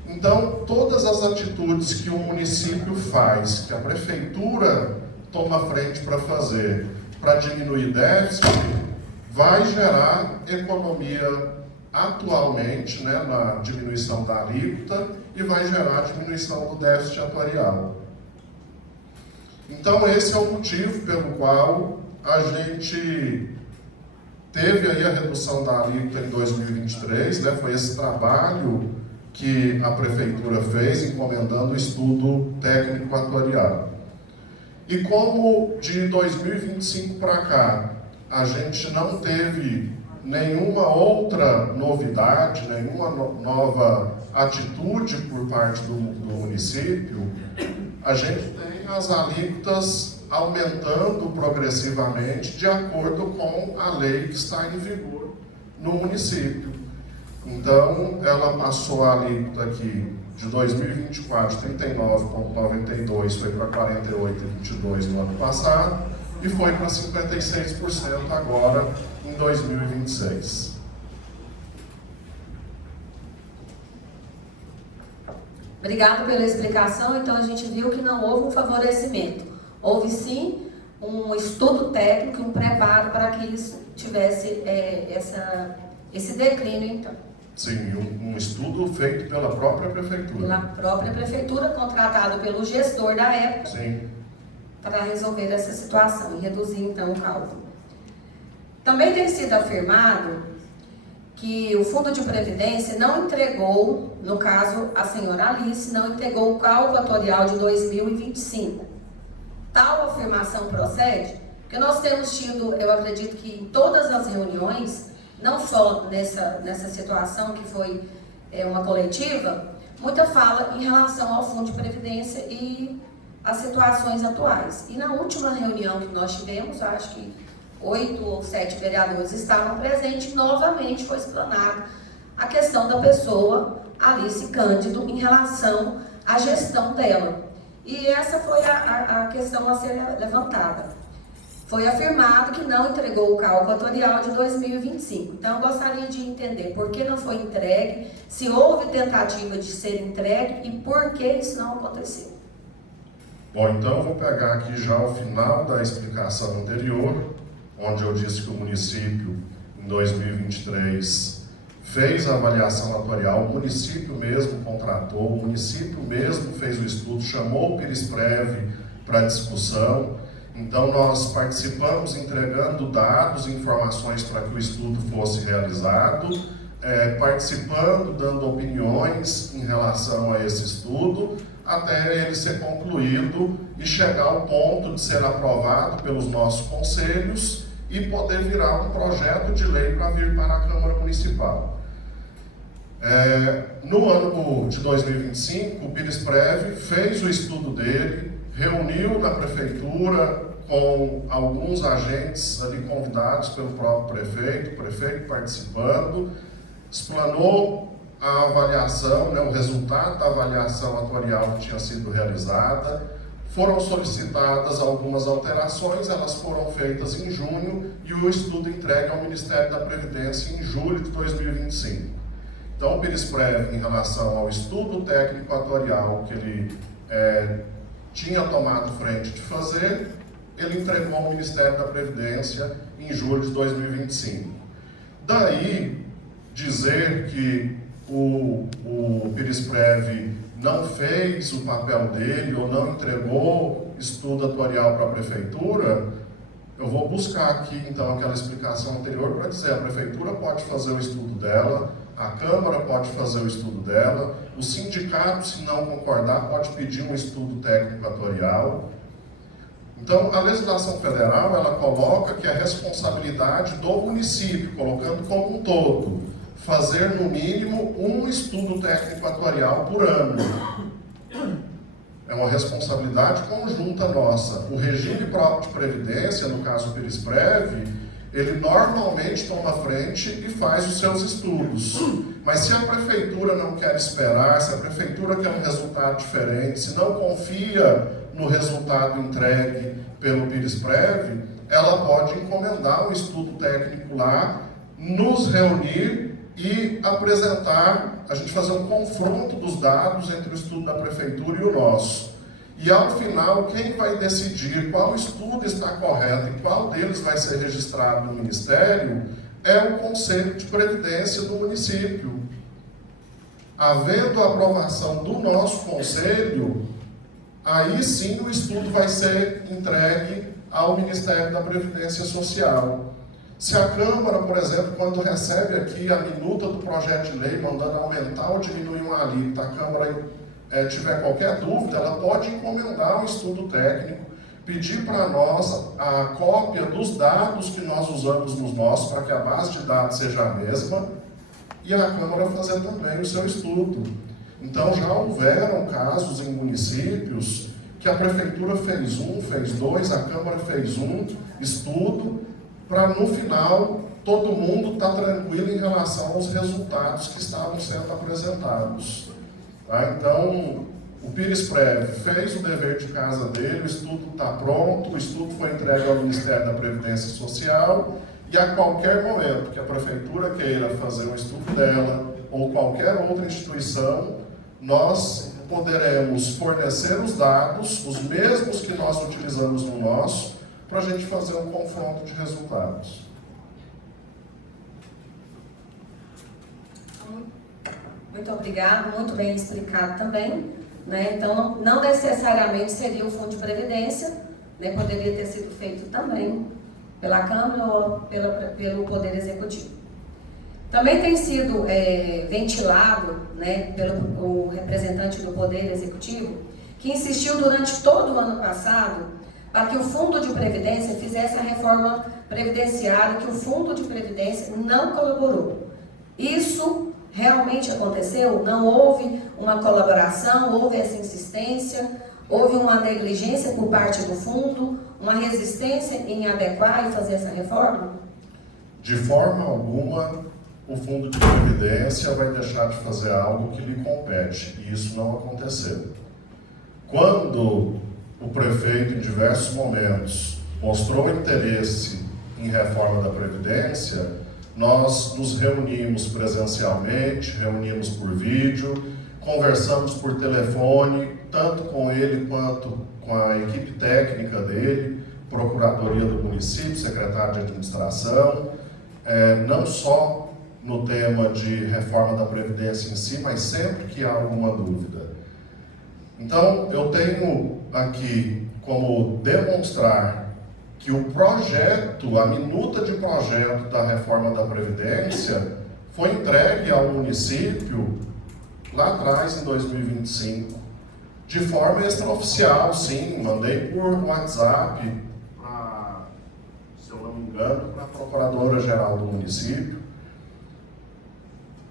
Então, todas as atitudes que o município faz, que a prefeitura toma frente para fazer, para diminuir déficit, vai gerar economia atualmente, né, na diminuição da alíquota, e vai gerar diminuição do déficit atuarial. Então, esse é o motivo pelo qual a gente teve aí a redução da alíquota em 2023, né, foi esse trabalho que a prefeitura fez, encomendando o estudo técnico atuarial. E como de 2025 para cá, a gente não teve nenhuma outra novidade, nenhuma nova atitude por parte do município, a gente tem as alíquotas aumentando progressivamente de acordo com a lei que está em vigor no município. Então, ela passou a alíquota aqui de 2024, 39,92, foi para 48,22 no ano passado, e foi para 56% agora em 2026. Obrigada pela explicação. Então, a gente viu que não houve um favorecimento. Houve, sim, um estudo técnico, um preparo para que isso tivesse esse declínio, então. Sim, um estudo feito pela própria prefeitura. Pela própria prefeitura, contratado pelo gestor da época. Sim. Para resolver essa situação e reduzir, então, o cálculo. Também tem sido afirmado que o Fundo de Previdência não entregou, no caso, a senhora Alice, não entregou o cálculo atuarial de 2025. Tal afirmação procede? Porque nós temos tido, eu acredito que em todas as reuniões, não só nessa situação que foi uma coletiva, muita fala em relação ao Fundo de Previdência e as situações atuais. E na última reunião que nós tivemos, acho que 8 ou 7 vereadores estavam presentes, novamente foi explanada a questão da pessoa Alice Cândido em relação à gestão dela. E essa foi a questão a ser levantada. Foi afirmado que não entregou o cálculo atuarial de 2025. Então, eu gostaria de entender por que não foi entregue, se houve tentativa de ser entregue e por que isso não aconteceu. Bom, então eu vou pegar aqui já o final da explicação anterior, onde eu disse que o município, em 2023, fez a avaliação atuarial, o município mesmo contratou, o município mesmo fez o estudo, chamou o Pirisprev para discussão. Então, nós participamos entregando dados e informações para que o estudo fosse realizado. participando, dando opiniões em relação a esse estudo, até ele ser concluído e chegar ao ponto de ser aprovado pelos nossos conselhos e poder virar um projeto de lei para vir para a Câmara Municipal. No ano de 2025, o PIRISPREV fez o estudo dele, reuniu na Prefeitura com alguns agentes ali convidados pelo próprio prefeito, o prefeito participando, explanou a avaliação, o resultado da avaliação atuarial que tinha sido realizada. Foram solicitadas algumas alterações, elas foram feitas em junho e o estudo entregue ao Ministério da Previdência em julho de 2025. Então, o PIRISPREV, em relação ao estudo técnico atuarial que ele tinha tomado frente de fazer, ele entregou ao Ministério da Previdência em julho de 2025. Daí, dizer que o PIRISPREV não fez o papel dele ou não entregou estudo atuarial para a Prefeitura, eu vou buscar aqui, então, aquela explicação anterior para dizer: a Prefeitura pode fazer o estudo dela, a Câmara pode fazer o estudo dela, o sindicato, se não concordar, pode pedir um estudo técnico atuarial. Então, a legislação federal, ela coloca que a responsabilidade do município, colocando como um todo, fazer no mínimo um estudo técnico atuarial por ano. É uma responsabilidade conjunta nossa. O regime próprio de previdência, no caso do PIRISPREV, ele normalmente toma frente e faz os seus estudos. Mas se a Prefeitura não quer esperar, se a Prefeitura quer um resultado diferente, se não confia no resultado entregue pelo PIRISPREV, ela pode encomendar um estudo técnico lá, nos reunir e apresentar, a gente fazer um confronto dos dados entre o estudo da Prefeitura e o nosso. E ao final, quem vai decidir qual estudo está correto e qual deles vai ser registrado no Ministério é o Conselho de Previdência do município. Havendo a aprovação do nosso Conselho, aí sim o estudo vai ser entregue ao Ministério da Previdência Social. Se a Câmara, por exemplo, quando recebe aqui a minuta do projeto de lei, mandando aumentar ou diminuir uma alíquota, a Câmara tiver qualquer dúvida, ela pode encomendar um estudo técnico, pedir para nós a cópia dos dados que nós usamos nos nossos, para que a base de dados seja a mesma, e a Câmara fazer também o seu estudo. Então, já houveram casos em municípios que a Prefeitura fez um, fez dois, a Câmara fez um estudo, para no final todo mundo estar tranquilo em relação aos resultados que estavam sendo apresentados. Tá? Então, o PIRISPREV fez o dever de casa dele, o estudo está pronto, o estudo foi entregue ao Ministério da Previdência Social, e a qualquer momento que a Prefeitura queira fazer um estudo dela, ou qualquer outra instituição, nós poderemos fornecer os dados, os mesmos que nós utilizamos no nosso, para a gente fazer um confronto de resultados. Muito obrigado, muito bem explicado também. Então, não necessariamente seria o Fundo de Previdência, poderia ter sido feito também pela Câmara ou pelo Poder Executivo. Também tem sido ventilado pelo representante do Poder Executivo, que insistiu durante todo o ano passado para que o Fundo de Previdência fizesse a reforma previdenciária, que o Fundo de Previdência não colaborou. Isso realmente aconteceu? Não houve uma colaboração, houve essa insistência, houve uma negligência por parte do Fundo, uma resistência em adequar e fazer essa reforma? De forma alguma, o Fundo de Previdência vai deixar de fazer algo que lhe compete, e isso não aconteceu. Quando o prefeito, em diversos momentos, mostrou interesse em reforma da Previdência, nós nos reunimos presencialmente, reunimos por vídeo, conversamos por telefone, tanto com ele quanto com a equipe técnica dele, Procuradoria do Município, Secretário de Administração, não só no tema de reforma da Previdência em si, mas sempre que há alguma dúvida. Então, eu tenho aqui como demonstrar que o projeto, a minuta de projeto da reforma da Previdência, foi entregue ao município lá atrás, em 2025, de forma extraoficial, sim. Mandei por WhatsApp, se eu não me engano, para a Procuradora-Geral do município.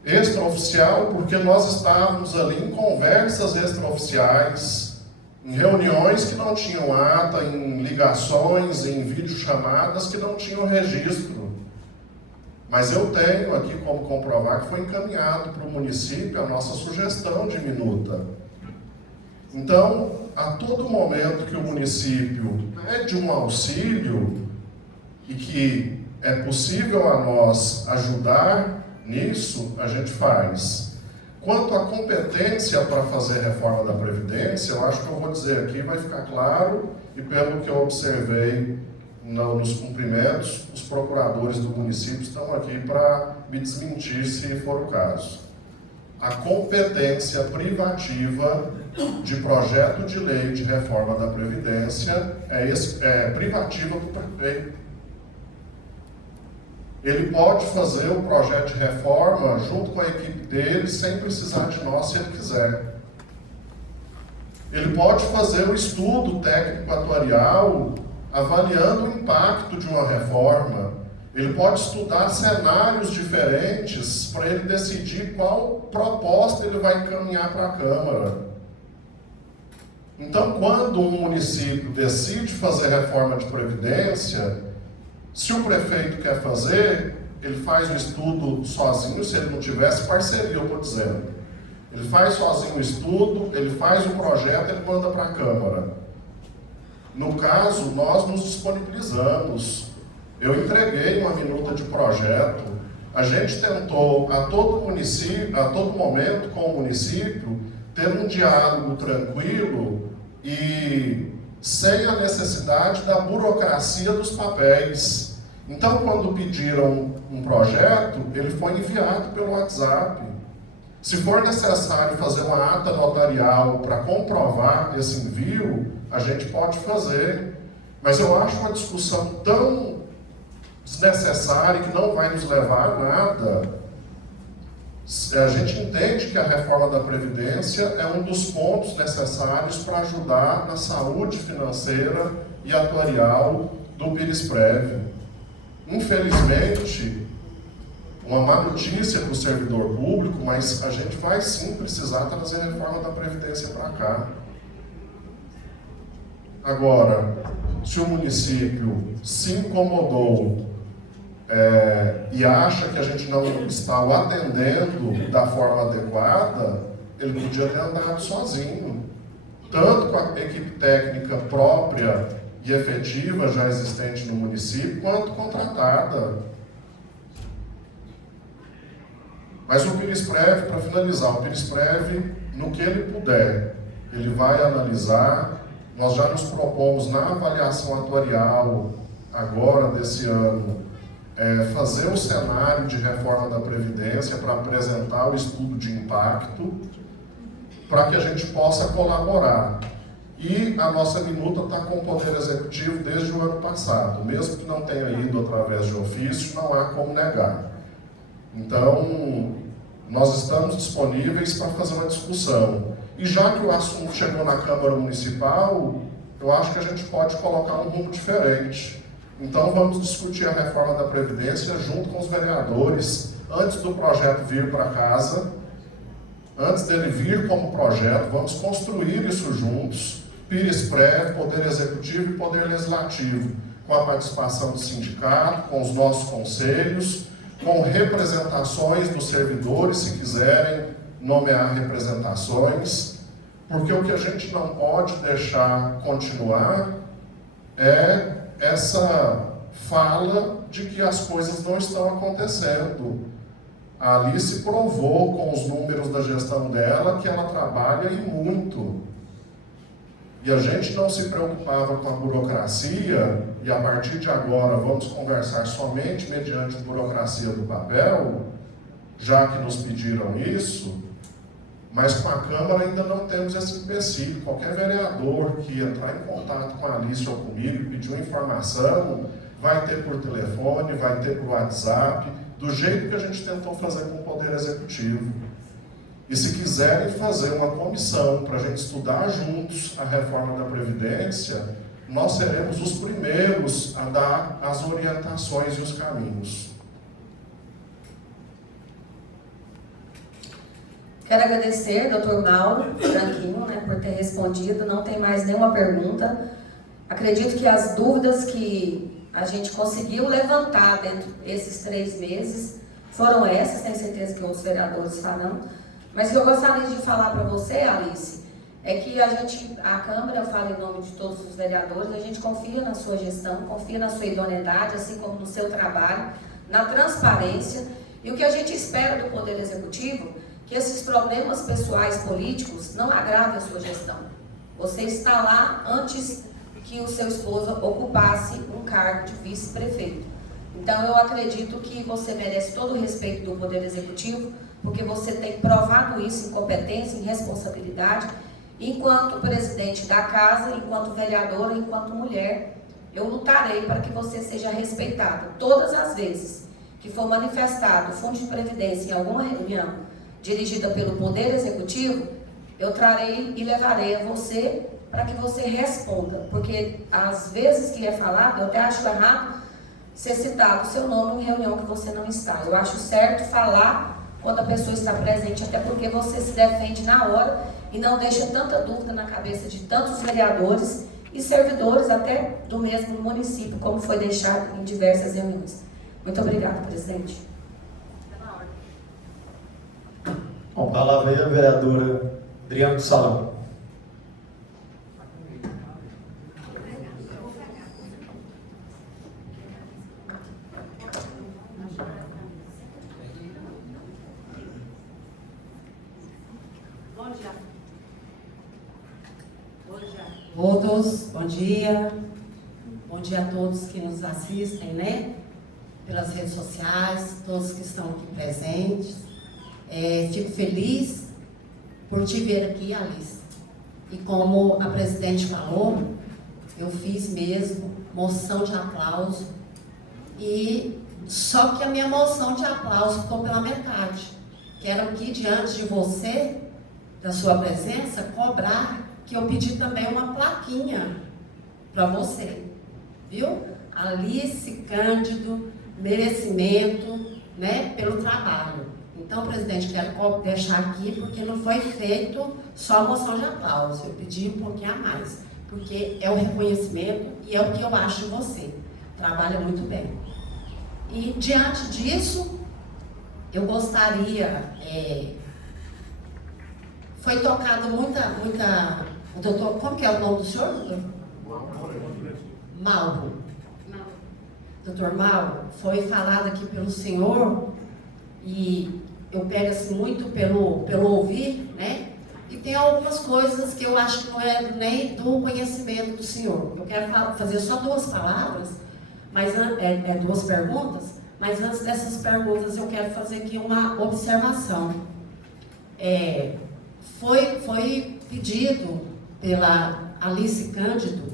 Extraoficial porque nós estávamos ali em conversas extraoficiais, em reuniões que não tinham ata, em ligações, em videochamadas que não tinham registro. Mas eu tenho aqui como comprovar que foi encaminhado para o município a nossa sugestão de minuta. Então, a todo momento que o município pede um auxílio e que é possível a nós ajudar nisso, a gente faz. Quanto à competência para fazer reforma da Previdência, eu acho que eu vou dizer aqui, vai ficar claro, e pelo que eu observei nos cumprimentos, os procuradores do município estão aqui para me desmentir se for o caso. A competência privativa de projeto de lei de reforma da Previdência é privativa do prefeito. Ele pode fazer o projeto de reforma junto com a equipe dele, sem precisar de nós, se ele quiser. Ele pode fazer o estudo técnico atuarial, avaliando o impacto de uma reforma. Ele pode estudar cenários diferentes para ele decidir qual proposta ele vai encaminhar para a Câmara. Então, quando um município decide fazer reforma de Previdência, se o prefeito quer fazer, ele faz o estudo sozinho, se ele não tivesse parceria, eu estou dizendo. Ele faz sozinho o estudo, ele faz o projeto, ele manda para a Câmara. No caso, nós nos disponibilizamos. Eu entreguei uma minuta de projeto. A gente tentou, a todo momento, com o município, ter um diálogo tranquilo e sem a necessidade da burocracia dos papéis. Então, quando pediram um projeto, ele foi enviado pelo WhatsApp. Se for necessário fazer uma ata notarial para comprovar esse envio, a gente pode fazer. Mas eu acho uma discussão tão desnecessária que não vai nos levar a nada. A gente entende que a reforma da Previdência é um dos pontos necessários para ajudar na saúde financeira e atuarial do PIRISPREV. Infelizmente, uma má notícia para o servidor público, mas a gente vai sim precisar trazer a reforma da Previdência para cá. Agora, se o município se incomodou e acha que a gente não está o atendendo da forma adequada, ele podia ter andado sozinho, tanto com a equipe técnica própria e efetiva já existente no município, quanto contratada. Mas o PIRISPREV, para finalizar, o PIRISPREV, no que ele puder, ele vai analisar. Nós já nos propomos na avaliação atuarial, agora desse ano, fazer o cenário de reforma da Previdência para apresentar o estudo de impacto, para que a gente possa colaborar. E a nossa minuta está com o Poder Executivo desde o ano passado. Mesmo que não tenha ido através de ofício, não há como negar. Então, nós estamos disponíveis para fazer uma discussão. E já que o assunto chegou na Câmara Municipal, eu acho que a gente pode colocar um rumo diferente. Então, vamos discutir a reforma da Previdência junto com os vereadores, antes do projeto vir para casa, antes dele vir como projeto, vamos construir isso juntos, PIRISPREV, Poder Executivo e Poder Legislativo, com a participação do sindicato, com os nossos conselhos, com representações dos servidores, se quiserem nomear representações, porque o que a gente não pode deixar continuar é essa fala de que as coisas não estão acontecendo. A Alice provou com os números da gestão dela que ela trabalha e muito. E a gente não se preocupava com a burocracia, e a partir de agora vamos conversar somente mediante burocracia do papel, já que nos pediram isso, mas com a Câmara ainda não temos esse empecilho. Qualquer vereador que entrar em contato com a Alice ou comigo e pedir uma informação, vai ter por telefone, vai ter por WhatsApp, do jeito que a gente tentou fazer com o Poder Executivo. E se quiserem fazer uma comissão para a gente estudar juntos a reforma da Previdência, nós seremos os primeiros a dar as orientações e os caminhos. Quero agradecer, doutor Mauro Branquinho, por ter respondido. Não tem mais nenhuma pergunta. Acredito que as dúvidas que a gente conseguiu levantar dentro desses 3 meses foram essas, tenho certeza que outros vereadores farão. Mas o que eu gostaria de falar para você, Alice, é que a Câmara, eu falo em nome de todos os vereadores, a gente confia na sua gestão, confia na sua idoneidade, assim como no seu trabalho, na transparência. E o que a gente espera do Poder Executivo, que esses problemas pessoais políticos não agravem a sua gestão. Você está lá antes que o seu esposo ocupasse um cargo de vice-prefeito. Então, eu acredito que você merece todo o respeito do Poder Executivo, porque você tem provado isso em competência, em responsabilidade. Enquanto presidente da casa, enquanto vereadora, enquanto mulher, eu lutarei para que você seja respeitada. Todas as vezes que for manifestado o Fundo de Previdência em alguma reunião dirigida pelo Poder Executivo, eu trarei e levarei a você para que você responda. Porque às vezes que é falado, eu até acho errado ser citado o seu nome em reunião que você não está. Eu acho certo falar quando a pessoa está presente, até porque você se defende na hora e não deixa tanta dúvida na cabeça de tantos vereadores e servidores até do mesmo município, como foi deixado em diversas reuniões. Muito obrigada, presidente. Com a palavra aí a vereadora Adriana do Salão. Todos, bom dia a todos que nos assistem, pelas redes sociais, todos que estão aqui presentes. Fico feliz por te ver aqui, Alice. E como a presidente falou, eu fiz mesmo moção de aplauso, e só que a minha moção de aplauso ficou pela metade. Quero aqui, diante de você, da sua presença, cobrar que eu pedi também uma plaquinha para você, viu? Alice Cândido, merecimento, pelo trabalho. Então, presidente, quero deixar aqui, porque não foi feito só a moção de aplauso, eu pedi um pouquinho a mais, porque é o reconhecimento e é o que eu acho de você, trabalha muito bem. E, diante disso, eu gostaria, foi tocado muita, doutor, como que é o nome do senhor, doutor? Mauro. Doutor Mauro, foi falado aqui pelo senhor, e eu pego assim muito pelo ouvir, e tem algumas coisas que eu acho que não é nem do conhecimento do senhor. Eu quero fazer só 2 palavras, mas 2 perguntas, mas antes dessas perguntas eu quero fazer aqui uma observação. Foi pedido pela Alice Cândido,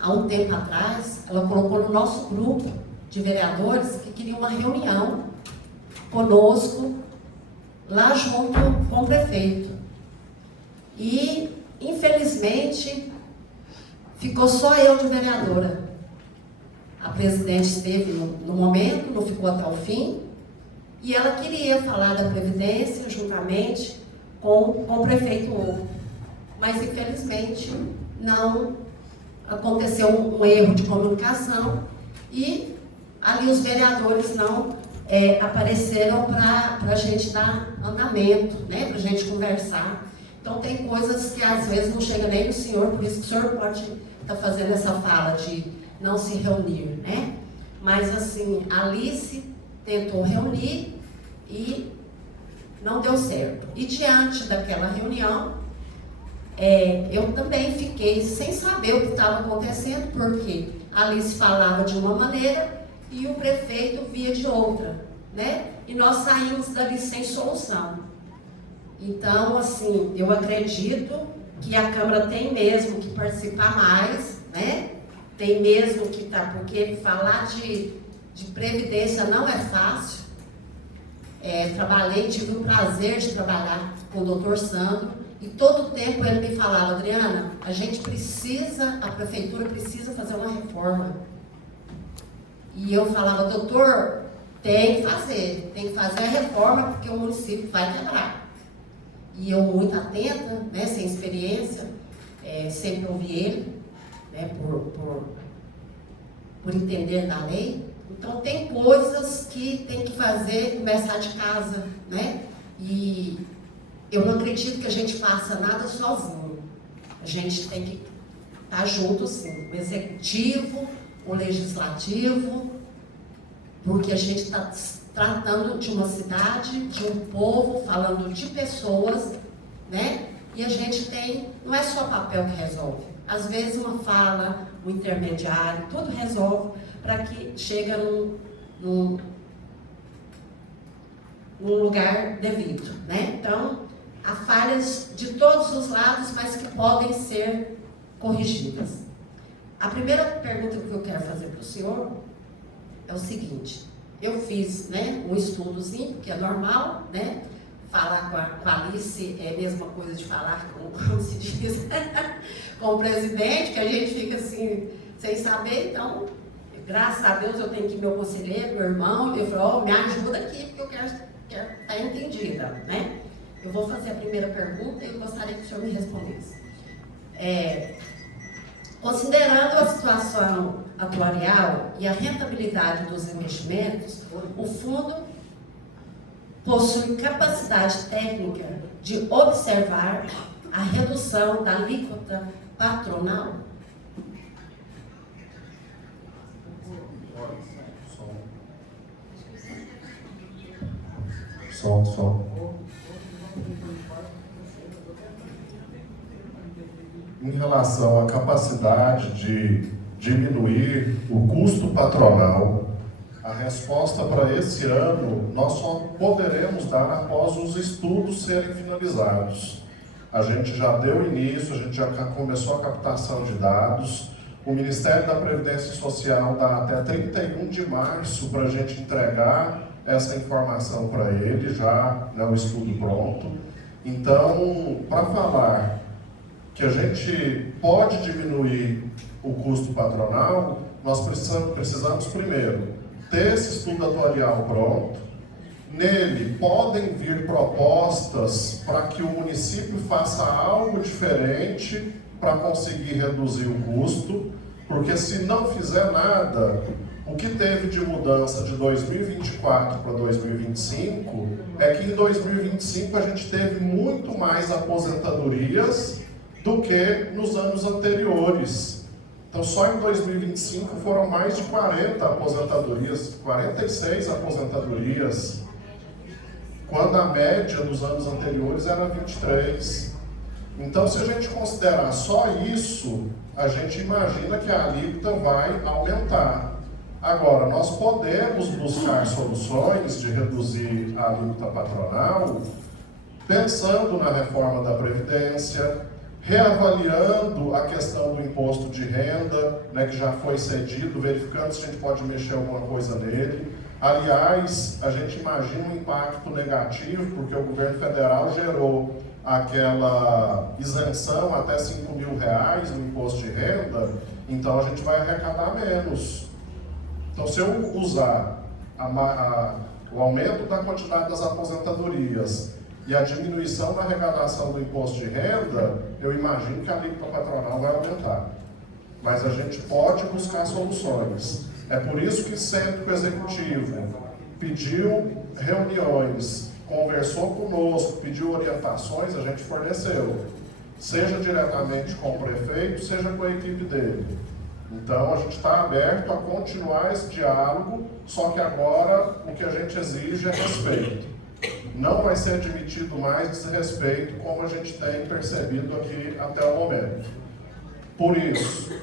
há um tempo atrás, ela colocou no nosso grupo de vereadores que queria uma reunião conosco, lá junto com o prefeito. E, infelizmente, ficou só eu de vereadora. A presidente esteve no momento, não ficou até o fim, e ela queria falar da Previdência juntamente com o prefeito Ovo. Mas, infelizmente, não aconteceu um erro de comunicação e ali os vereadores não apareceram para a gente dar andamento, para a gente conversar. Então, tem coisas que às vezes não chega nem no senhor, por isso que o senhor pode estar fazendo essa fala de não se reunir, Mas, assim, a Alice tentou reunir e não deu certo. E diante daquela reunião, eu também fiquei sem saber o que estava acontecendo, porque a Alice falava de uma maneira e o prefeito via de outra, E nós saímos dali sem solução. Então, assim, eu acredito que a Câmara tem mesmo que participar mais, Tem mesmo que porque falar de previdência não é fácil, Trabalhei, tive o prazer de trabalhar com o Dr. Sandro, e todo o tempo ele me falava: Adriana, a prefeitura precisa fazer uma reforma. E eu falava: doutor, tem que fazer a reforma, porque o município vai quebrar. E eu, muito atenta, né, sem experiência, sempre ouvi ele, né, por entender da lei. Então, tem coisas que tem que fazer, começar de casa, né? E eu não acredito que a gente faça nada sozinho. A gente tem que estar junto, sim, o executivo, o legislativo, porque a gente está tratando de uma cidade, de um povo, falando de pessoas, né? E a gente não é só papel que resolve. Às vezes uma fala, um intermediário, tudo resolve para que chegue num lugar devido, né? Então, há falhas de todos os lados, mas que podem ser corrigidas. A primeira pergunta que eu quero fazer para o senhor é o seguinte: eu fiz, né, um estudozinho, que é normal, né? Falar com a Alice é a mesma coisa de falar como se diz, com o presidente, que a gente fica assim, sem saber. Então, graças a Deus eu tenho aqui meu conselheiro, meu irmão, ele falou: me ajuda aqui, porque eu quero estar entendida, né? Eu vou fazer a primeira pergunta e eu gostaria que o senhor me respondesse. Considerando a situação atuarial e a rentabilidade dos investimentos, o fundo possui capacidade técnica de observar a redução da alíquota patronal? Som. Em relação à capacidade de diminuir o custo patronal, a resposta para esse ano nós só poderemos dar após os estudos serem finalizados. A gente já deu início, a gente já começou a captação de dados. O Ministério da Previdência Social dá até 31 de março para a gente entregar essa informação para ele, já, né, o estudo pronto. Então, para falar que a gente pode diminuir o custo patronal, nós precisamos primeiro ter esse estudo atuarial pronto. Nele podem vir propostas para que o município faça algo diferente para conseguir reduzir o custo, porque se não fizer nada, o que teve de mudança de 2024 para 2025 é que em 2025 a gente teve muito mais aposentadorias do que nos anos anteriores. Então, só em 2025 foram mais de 40 aposentadorias, 46 aposentadorias, quando a média dos anos anteriores era 23. Então, se a gente considerar só isso, a gente imagina que a alíquota vai aumentar. Agora, nós podemos buscar soluções de reduzir a alíquota patronal pensando na reforma da Previdência, reavaliando a questão do imposto de renda, né, que já foi cedido, verificando se a gente pode mexer alguma coisa nele. Aliás, a gente imagina um impacto negativo, porque o governo federal gerou aquela isenção até R$5.000 no imposto de renda, então a gente vai arrecadar menos. Então, se eu usar o aumento da quantidade das aposentadorias e a diminuição da arrecadação do imposto de renda, eu imagino que a alíquota patronal vai aumentar. Mas a gente pode buscar soluções. É por isso que sempre que o Executivo pediu reuniões, conversou conosco, pediu orientações, a gente forneceu. Seja diretamente com o prefeito, seja com a equipe dele. Então, a gente está aberto a continuar esse diálogo, só que agora o que a gente exige é respeito. Não vai ser admitido mais desrespeito, como a gente tem percebido aqui até o momento. Por isso,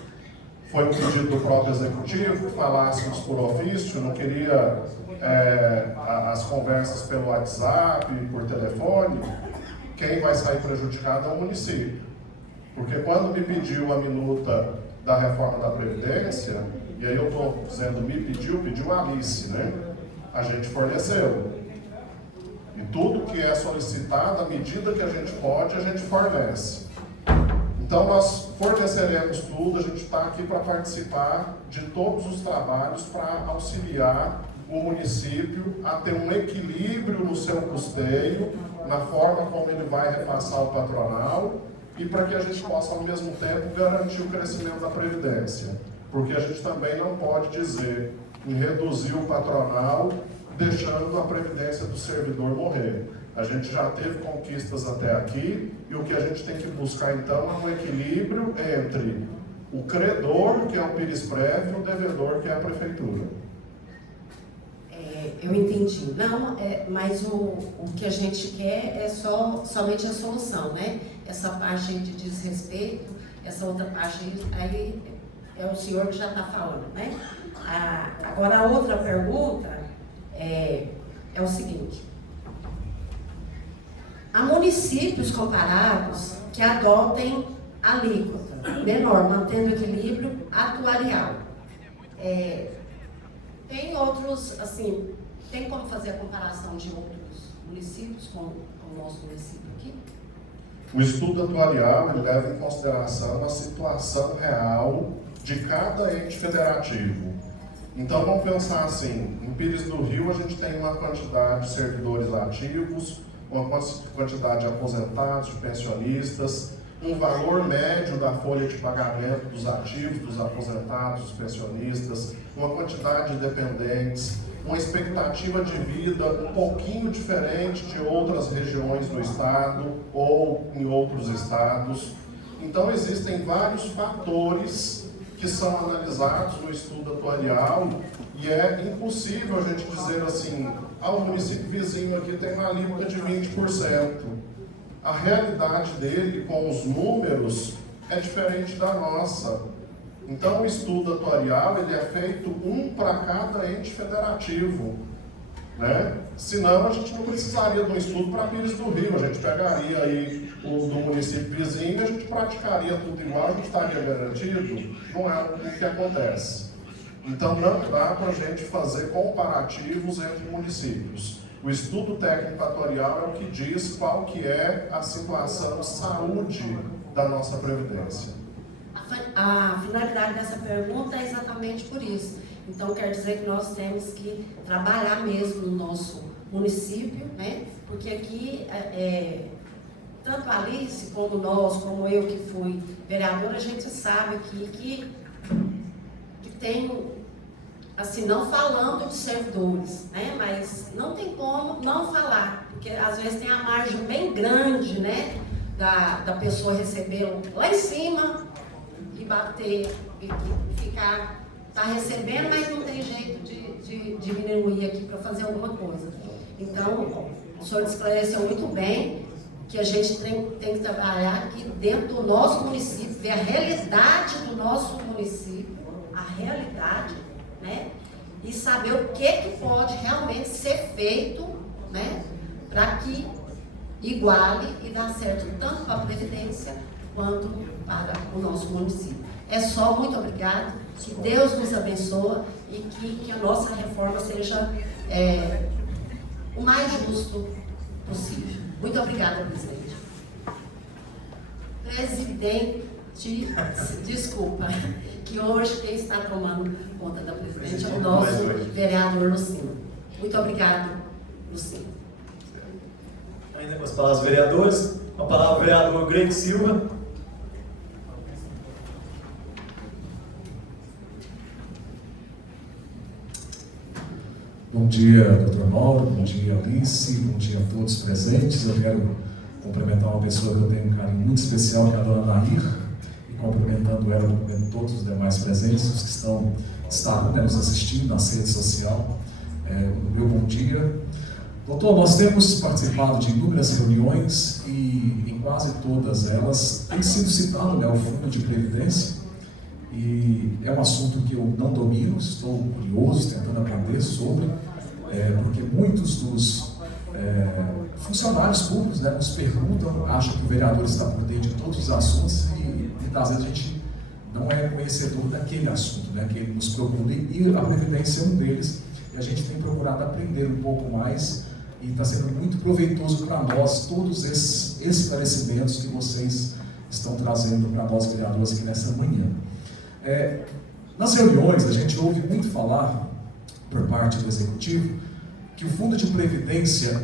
foi um pedido do próprio Executivo que falássemos por ofício, não queria as conversas pelo WhatsApp, por telefone. Quem vai sair prejudicado é o município. Porque quando me pediu a minuta da reforma da Previdência, e aí eu estou dizendo pediu a Alice, né? A gente forneceu. tudo que é solicitado, à medida que a gente pode, a gente fornece. Então nós forneceremos tudo, a gente está aqui para participar de todos os trabalhos para auxiliar o município a ter um equilíbrio no seu custeio, na forma como ele vai repassar o patronal e para que a gente possa, ao mesmo tempo, garantir o crescimento da Previdência. Porque a gente também não pode dizer em reduzir o patronal, deixando a Previdência do servidor morrer. A gente já teve conquistas até aqui e o que a gente tem que buscar, então, é um equilíbrio entre o credor, que é o PIRISPREV, e o devedor, que é a Prefeitura. Eu entendi. Não, mas o que a gente quer é somente a solução, né? Essa parte aí de desrespeito, essa outra parte aí é o senhor que já está falando, né? Agora, a outra pergunta é o seguinte. Há municípios comparados que adotem alíquota menor, mantendo o equilíbrio atuarial. Tem outros, assim, tem como fazer a comparação de outros municípios com o nosso município aqui? O estudo atuarial ele leva em consideração a situação real de cada ente federativo. Então vamos pensar assim, em Pires do Rio a gente tem uma quantidade de servidores ativos, uma quantidade de aposentados, de pensionistas, um valor médio da folha de pagamento dos ativos, dos aposentados, dos pensionistas, uma quantidade de dependentes, uma expectativa de vida um pouquinho diferente de outras regiões do estado ou em outros estados. Então existem vários fatores que são analisados no estudo atuarial e é impossível a gente dizer assim, o município vizinho aqui tem uma alíquota de 20%. A realidade dele, com os números, é diferente da nossa. Então, o estudo atuarial ele é feito um para cada ente federativo, né? Senão, a gente não precisaria de um estudo para Pires do Rio. A gente pegaria aí o do município vizinho e a gente praticaria tudo igual, a gente estaria garantido. Não é o que acontece. Então, não dá para a gente fazer comparativos entre municípios. O estudo técnico atuarial é o que diz qual que é a situação de saúde da nossa Previdência. A finalidade dessa pergunta é exatamente por isso. Então, quer dizer que nós temos que trabalhar mesmo no nosso município, né? Porque aqui, tanto a Alice, como nós, como eu que fui vereadora, a gente sabe aqui que tem... assim, não falando de servidores, né? Mas não tem como não falar, porque às vezes tem a margem bem grande, né? Da pessoa receber lá em cima e bater, e ficar, tá recebendo, mas não tem jeito de diminuir aqui para fazer alguma coisa. Então, o senhor esclareceu muito bem que a gente tem que trabalhar aqui dentro do nosso município, ver a realidade do nosso município, a realidade, né? E saber o que pode realmente ser feito, né? Para que iguale e dá certo tanto para a Previdência quanto para o nosso município. É só, muito obrigado, que Deus nos abençoe e que a nossa reforma seja o mais justo possível. Muito obrigada, presidente. Presidente, desculpa, que hoje quem está tomando conta da presidente é o nosso vereador Lucinho. Muito obrigado, Lucinho. Ainda com as palavras dos vereadores, a palavra do vereador Greg Silva. Bom dia, doutor Mauro, bom dia, Alice, bom dia a todos presentes. Eu quero cumprimentar uma pessoa que eu tenho um carinho muito especial, que é a dona Nair, e cumprimentando ela, cumprimentando todos os demais presentes, os que estão nos assistindo na rede social. Meu bom dia. Doutor, nós temos participado de inúmeras reuniões e em quase todas elas tem sido citado o Fundo de Previdência, e é um assunto que eu não domino, estou curioso, tentando aprender sobre, porque muitos dos funcionários públicos nos perguntam, acham que o vereador está por dentro de todos os assuntos e muitas vezes a gente não é conhecedor daquele assunto, que ele nos procura, e a Previdência é um deles, e a gente tem procurado aprender um pouco mais e está sendo muito proveitoso para nós todos esses esclarecimentos que vocês estão trazendo para nós, vereadores, aqui nessa manhã. Nas reuniões, a gente ouve muito falar, por parte do Executivo, que o Fundo de Previdência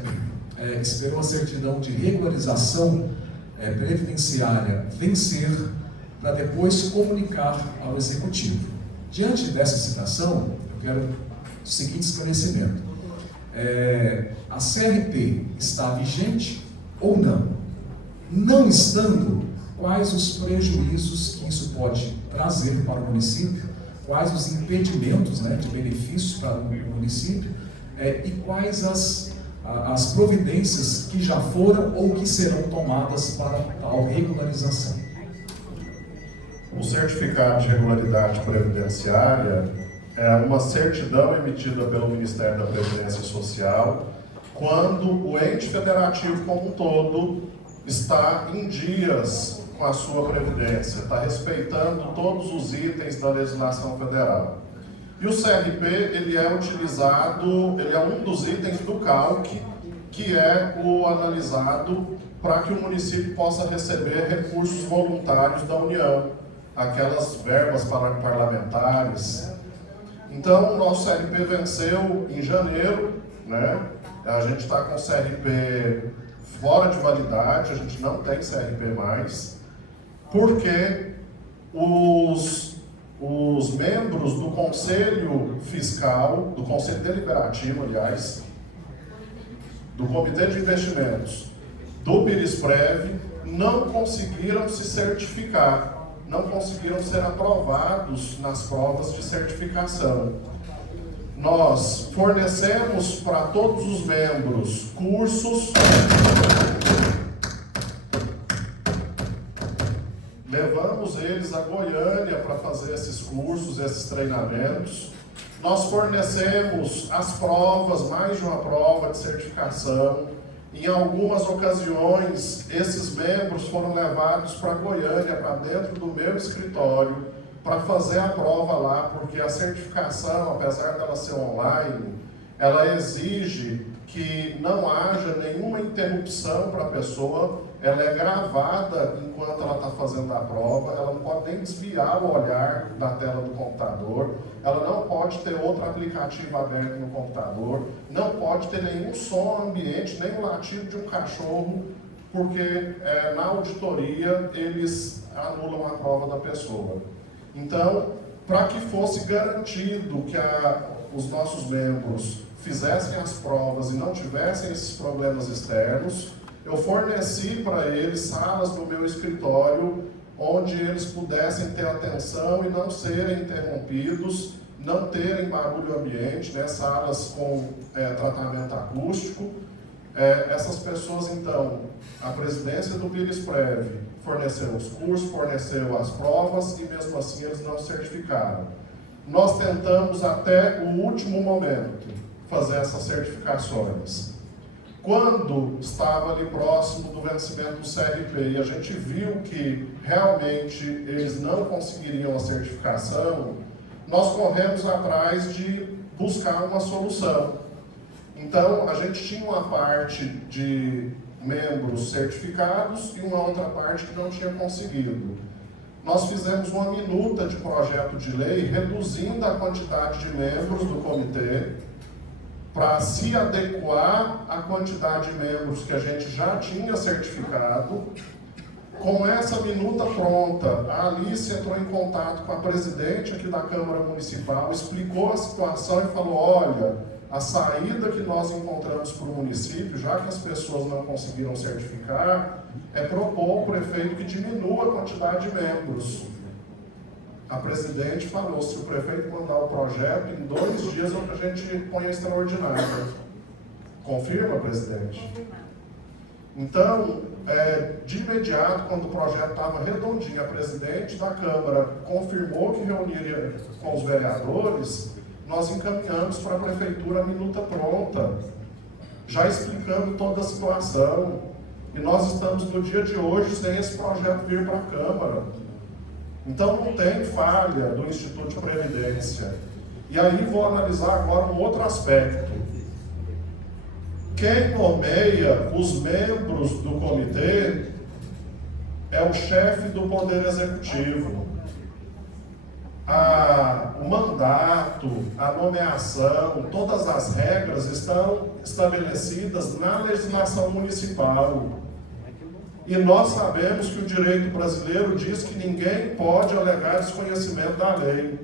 esperou a certidão de regularização previdenciária vencer para depois comunicar ao Executivo. Diante dessa situação, eu quero o seguinte esclarecimento. A CRP está vigente ou não? Não estando, quais os prejuízos que isso pode trazer para o município, quais os impedimentos, de benefícios para o município, e quais as providências que já foram ou que serão tomadas para tal regularização. O certificado de regularidade previdenciária é uma certidão emitida pelo Ministério da Previdência Social quando o ente federativo como um todo está em dias com a sua previdência, está respeitando todos os itens da legislação federal. E o CRP, ele é utilizado, ele é um dos itens do CALC, que é o analisado para que o município possa receber recursos voluntários da União, aquelas verbas parlamentares. Então, o nosso CRP venceu em janeiro, A gente está com o CRP fora de validade, a gente não tem CRP mais, porque os membros do Conselho Fiscal, do Conselho Deliberativo, aliás, do Comitê de Investimentos do Pirisprev, não conseguiram se certificar, não conseguiram ser aprovados nas provas de certificação. Nós fornecemos para todos os membros cursos, levamos eles a Goiânia para fazer esses cursos, esses treinamentos. Nós fornecemos as provas, mais de uma prova de certificação. Em algumas ocasiões, esses membros foram levados para Goiânia, para dentro do meu escritório, para fazer a prova lá, porque a certificação, apesar dela ser online, ela exige que não haja nenhuma interrupção para a pessoa, ela é gravada enquanto ela está fazendo a prova, ela não pode nem desviar o olhar da tela do computador, ela não pode ter outro aplicativo aberto no computador, não pode ter nenhum som ambiente, nem o latido de um cachorro, porque na auditoria eles anulam a prova da pessoa. Então, para que fosse garantido que os nossos membros fizessem as provas e não tivessem esses problemas externos, eu forneci para eles salas no meu escritório onde eles pudessem ter atenção e não serem interrompidos, não terem barulho ambiente, salas com tratamento acústico. Essas pessoas, então, a presidência do Pirisprev forneceu os cursos, forneceu as provas e mesmo assim eles não certificaram. Nós tentamos até o último momento fazer essas certificações. Quando estava ali próximo do vencimento do CRP e a gente viu que realmente eles não conseguiriam a certificação, nós corremos atrás de buscar uma solução. Então, a gente tinha uma parte de membros certificados e uma outra parte que não tinha conseguido. Nós fizemos uma minuta de projeto de lei reduzindo a quantidade de membros do comitê para se adequar à quantidade de membros que a gente já tinha certificado. Com essa minuta pronta, a Alice entrou em contato com a presidente aqui da Câmara Municipal, explicou a situação e falou: olha, a saída que nós encontramos para o município, já que as pessoas não conseguiram certificar, é propor ao prefeito que diminua a quantidade de membros. A presidente falou: se o prefeito mandar o projeto, em 2 dias a gente põe a extraordinária. Confirma, presidente? Então, de imediato, quando o projeto estava redondinho, a presidente da Câmara confirmou que reuniria com os vereadores, nós encaminhamos para a prefeitura a minuta pronta, já explicando toda a situação. E nós estamos no dia de hoje sem esse projeto vir para a Câmara. Então não tem falha do Instituto de Previdência. E aí vou analisar agora um outro aspecto. Quem nomeia os membros do comitê é o chefe do Poder Executivo. O mandato, a nomeação, todas as regras estão estabelecidas na legislação municipal. E nós sabemos que o direito brasileiro diz que ninguém pode alegar desconhecimento da lei.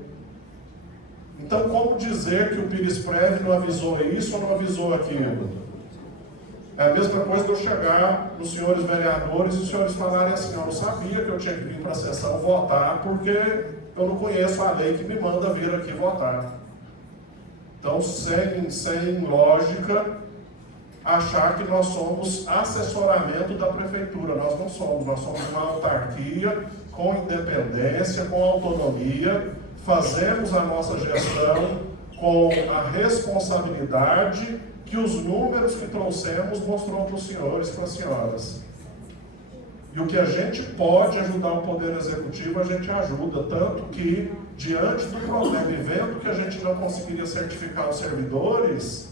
Então, como dizer que o Pirisprev não avisou isso ou não avisou aquilo? É a mesma coisa de eu chegar nos senhores vereadores e os senhores falarem assim: eu não sabia que eu tinha que vir para a sessão votar porque eu não conheço a lei que me manda vir aqui votar. Então, sem lógica, achar que nós somos assessoramento da prefeitura. Nós não somos. Nós somos uma autarquia com independência, com autonomia. Fazemos a nossa gestão com a responsabilidade que os números que trouxemos mostrou para os senhores e para as senhoras. E o que a gente pode ajudar o Poder Executivo, a gente ajuda. Tanto que, diante do problema e vendo que a gente não conseguiria certificar os servidores,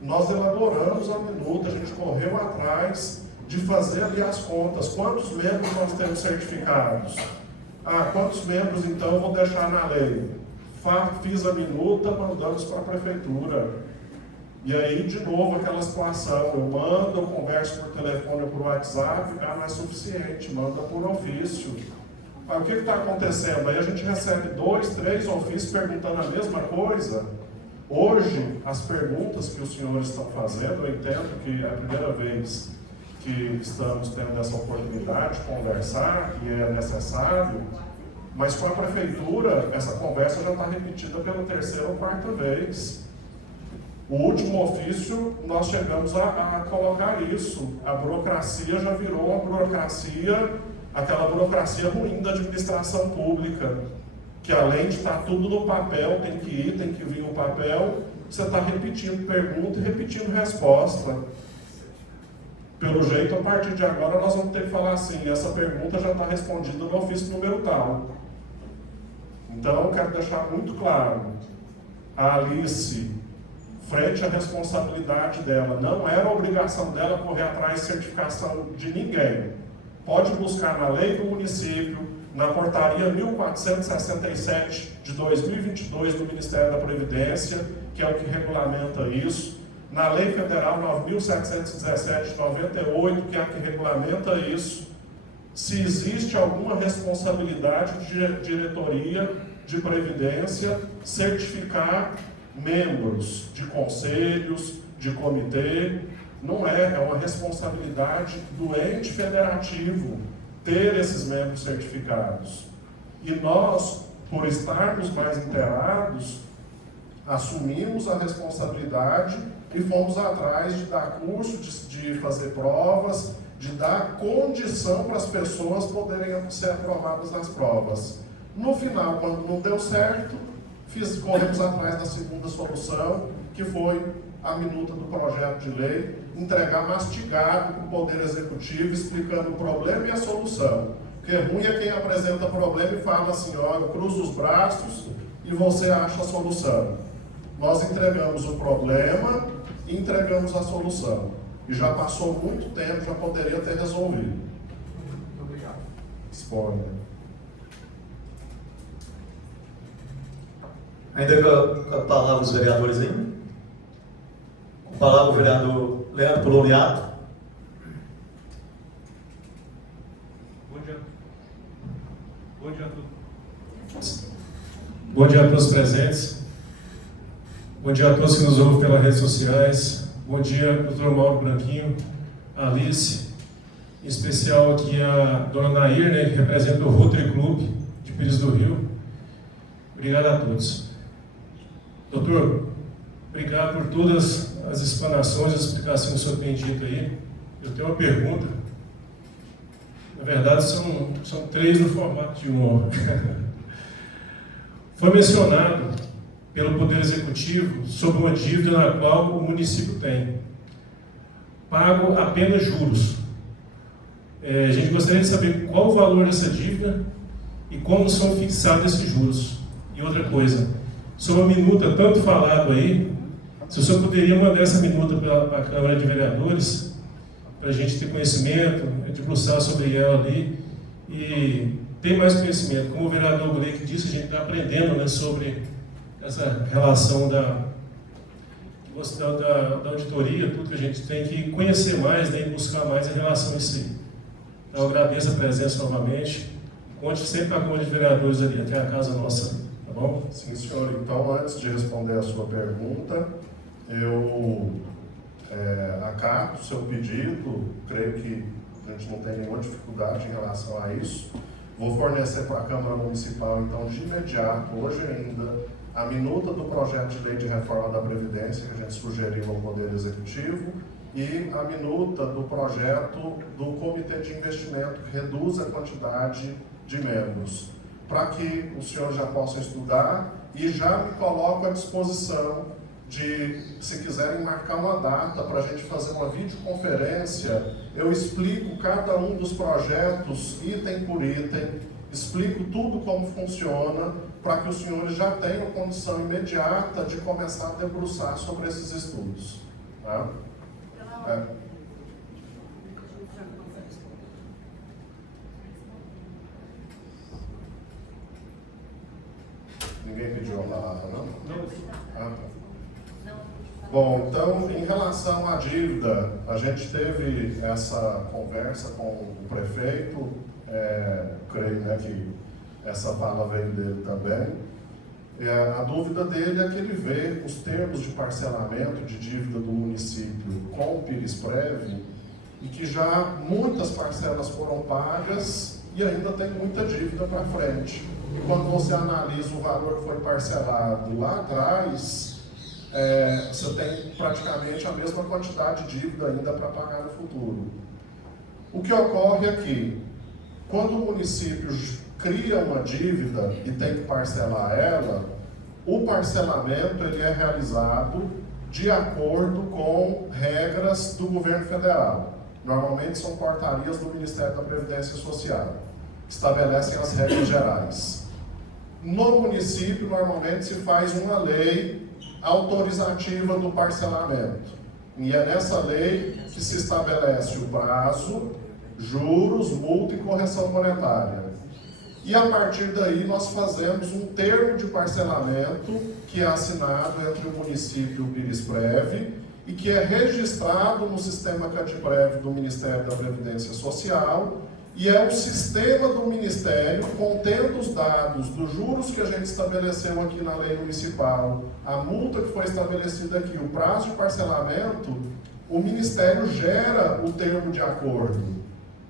nós elaboramos a minuta, a gente correu atrás de fazer ali as contas. Quantos membros nós temos certificados? Quantos membros então eu vou deixar na lei? Fiz a minuta, mandamos para a prefeitura. E aí, de novo, aquela situação, eu mando, eu converso por telefone ou por WhatsApp, não é suficiente, manda por ofício. O que está acontecendo? Aí a gente recebe 2, 3 ofícios perguntando a mesma coisa. Hoje, as perguntas que os senhores estão fazendo, eu entendo que é a primeira vez que estamos tendo essa oportunidade de conversar, e é necessário, mas com a prefeitura, essa conversa já está repetida pela 3ª ou 4ª vez. O último ofício, nós chegamos a colocar isso. A burocracia já virou uma burocracia, aquela burocracia ruim da administração pública, que além de estar tudo no papel, tem que vir o papel, você está repetindo pergunta e repetindo resposta. Pelo jeito, a partir de agora, nós vamos ter que falar assim: essa pergunta já está respondida no ofício número tal. Então, eu quero deixar muito claro, a Alice, frente à responsabilidade dela, não era obrigação dela correr atrás de certificação de ninguém. Pode buscar na lei do município, na portaria 1467 de 2022 do Ministério da Previdência, que é o que regulamenta isso, na Lei Federal 9.717 de 98, que é a que regulamenta isso, se existe alguma responsabilidade de diretoria de Previdência certificar membros de conselhos, de comitê. Não é uma responsabilidade do ente federativo ter esses membros certificados. E nós, por estarmos mais inteirados, assumimos a responsabilidade e fomos atrás de dar curso, de fazer provas, de dar condição para as pessoas poderem ser aprovadas nas provas. No final, quando não deu certo, corremos atrás da segunda solução, que foi a minuta do projeto de lei, entregar mastigado para o Poder Executivo, explicando o problema e a solução. Porque ruim é quem apresenta o problema e fala assim: ó, eu cruzo os braços e você acha a solução. Nós entregamos o problema e entregamos a solução. E já passou muito tempo, já poderia ter resolvido. Muito obrigado. Spoiler. Ainda com a palavra os vereadores aí. Com a palavra o vereador Leandro Poloniato. Bom dia. Bom dia a todos. Bom dia a todos os presentes. Bom dia a todos que nos ouvem pelas redes sociais. Bom dia, doutor Mauro Branquinho, Alice, em especial aqui a dona Nair, né, que representa o Rotary Club de Pires do Rio. Obrigado a todos. Doutor, obrigado por todas as explanações, as explicações que o senhor tem dito aí. Eu tenho uma pergunta. Na verdade, são 3 no formato de uma. Foi mencionado pelo Poder Executivo sobre uma dívida na qual o município tem. Pago apenas juros. A gente gostaria de saber qual o valor dessa dívida e como são fixados esses juros. E outra coisa, sobre a minuta, tanto falado aí, Se o senhor poderia mandar essa minuta para a Câmara de Vereadores, para a gente ter conhecimento, debruçar sobre ela ali e ter mais conhecimento. Como o vereador Gleick disse, a gente está aprendendo, né, sobre essa relação da auditoria, tudo que a gente tem que conhecer mais, né, e buscar mais em relação a isso aí. Então, eu agradeço a presença novamente. Conte sempre com a Câmara de Vereadores ali, até a casa nossa, tá bom? Sim, senhor. Então, antes de responder a sua pergunta, eu acato o seu pedido, creio que a gente não tem nenhuma dificuldade em relação a isso. Vou fornecer para a Câmara Municipal, então, de imediato, hoje ainda, a minuta do projeto de lei de reforma da Previdência que a gente sugeriu ao Poder Executivo e a minuta do projeto do Comitê de Investimento que reduz a quantidade de membros, para que os senhores já possam estudar e já me coloco à disposição de, se quiserem marcar uma data para a gente fazer uma videoconferência, eu explico cada um dos projetos, item por item, explico tudo como funciona, para que os senhores já tenham condição imediata de começar a debruçar sobre esses estudos. Tá? Ninguém pediu a palavra, não? Ah, tá. Bom, então, em relação à dívida, a gente teve essa conversa com o prefeito, creio, né, que essa fala veio dele também. A dúvida dele é que ele vê os termos de parcelamento de dívida do município com o Pirisprev e que já muitas parcelas foram pagas e ainda tem muita dívida para frente. E quando você analisa o valor que foi parcelado lá atrás, você tem praticamente a mesma quantidade de dívida ainda para pagar no futuro. O que ocorre é que, quando o município cria uma dívida e tem que parcelar ela, o parcelamento ele é realizado de acordo com regras do governo federal. Normalmente são portarias do Ministério da Previdência Social, que estabelecem as regras gerais. No município, normalmente se faz uma lei autorizativa do parcelamento. E é nessa lei que se estabelece o prazo, juros, multa e correção monetária. E a partir daí nós fazemos um termo de parcelamento que é assinado entre o município e o Pirisprev e que é registrado no sistema Cadprev do Ministério da Previdência Social, e é o sistema do Ministério, contendo os dados dos juros que a gente estabeleceu aqui na lei municipal, a multa que foi estabelecida aqui, o prazo de parcelamento, o Ministério gera o termo de acordo.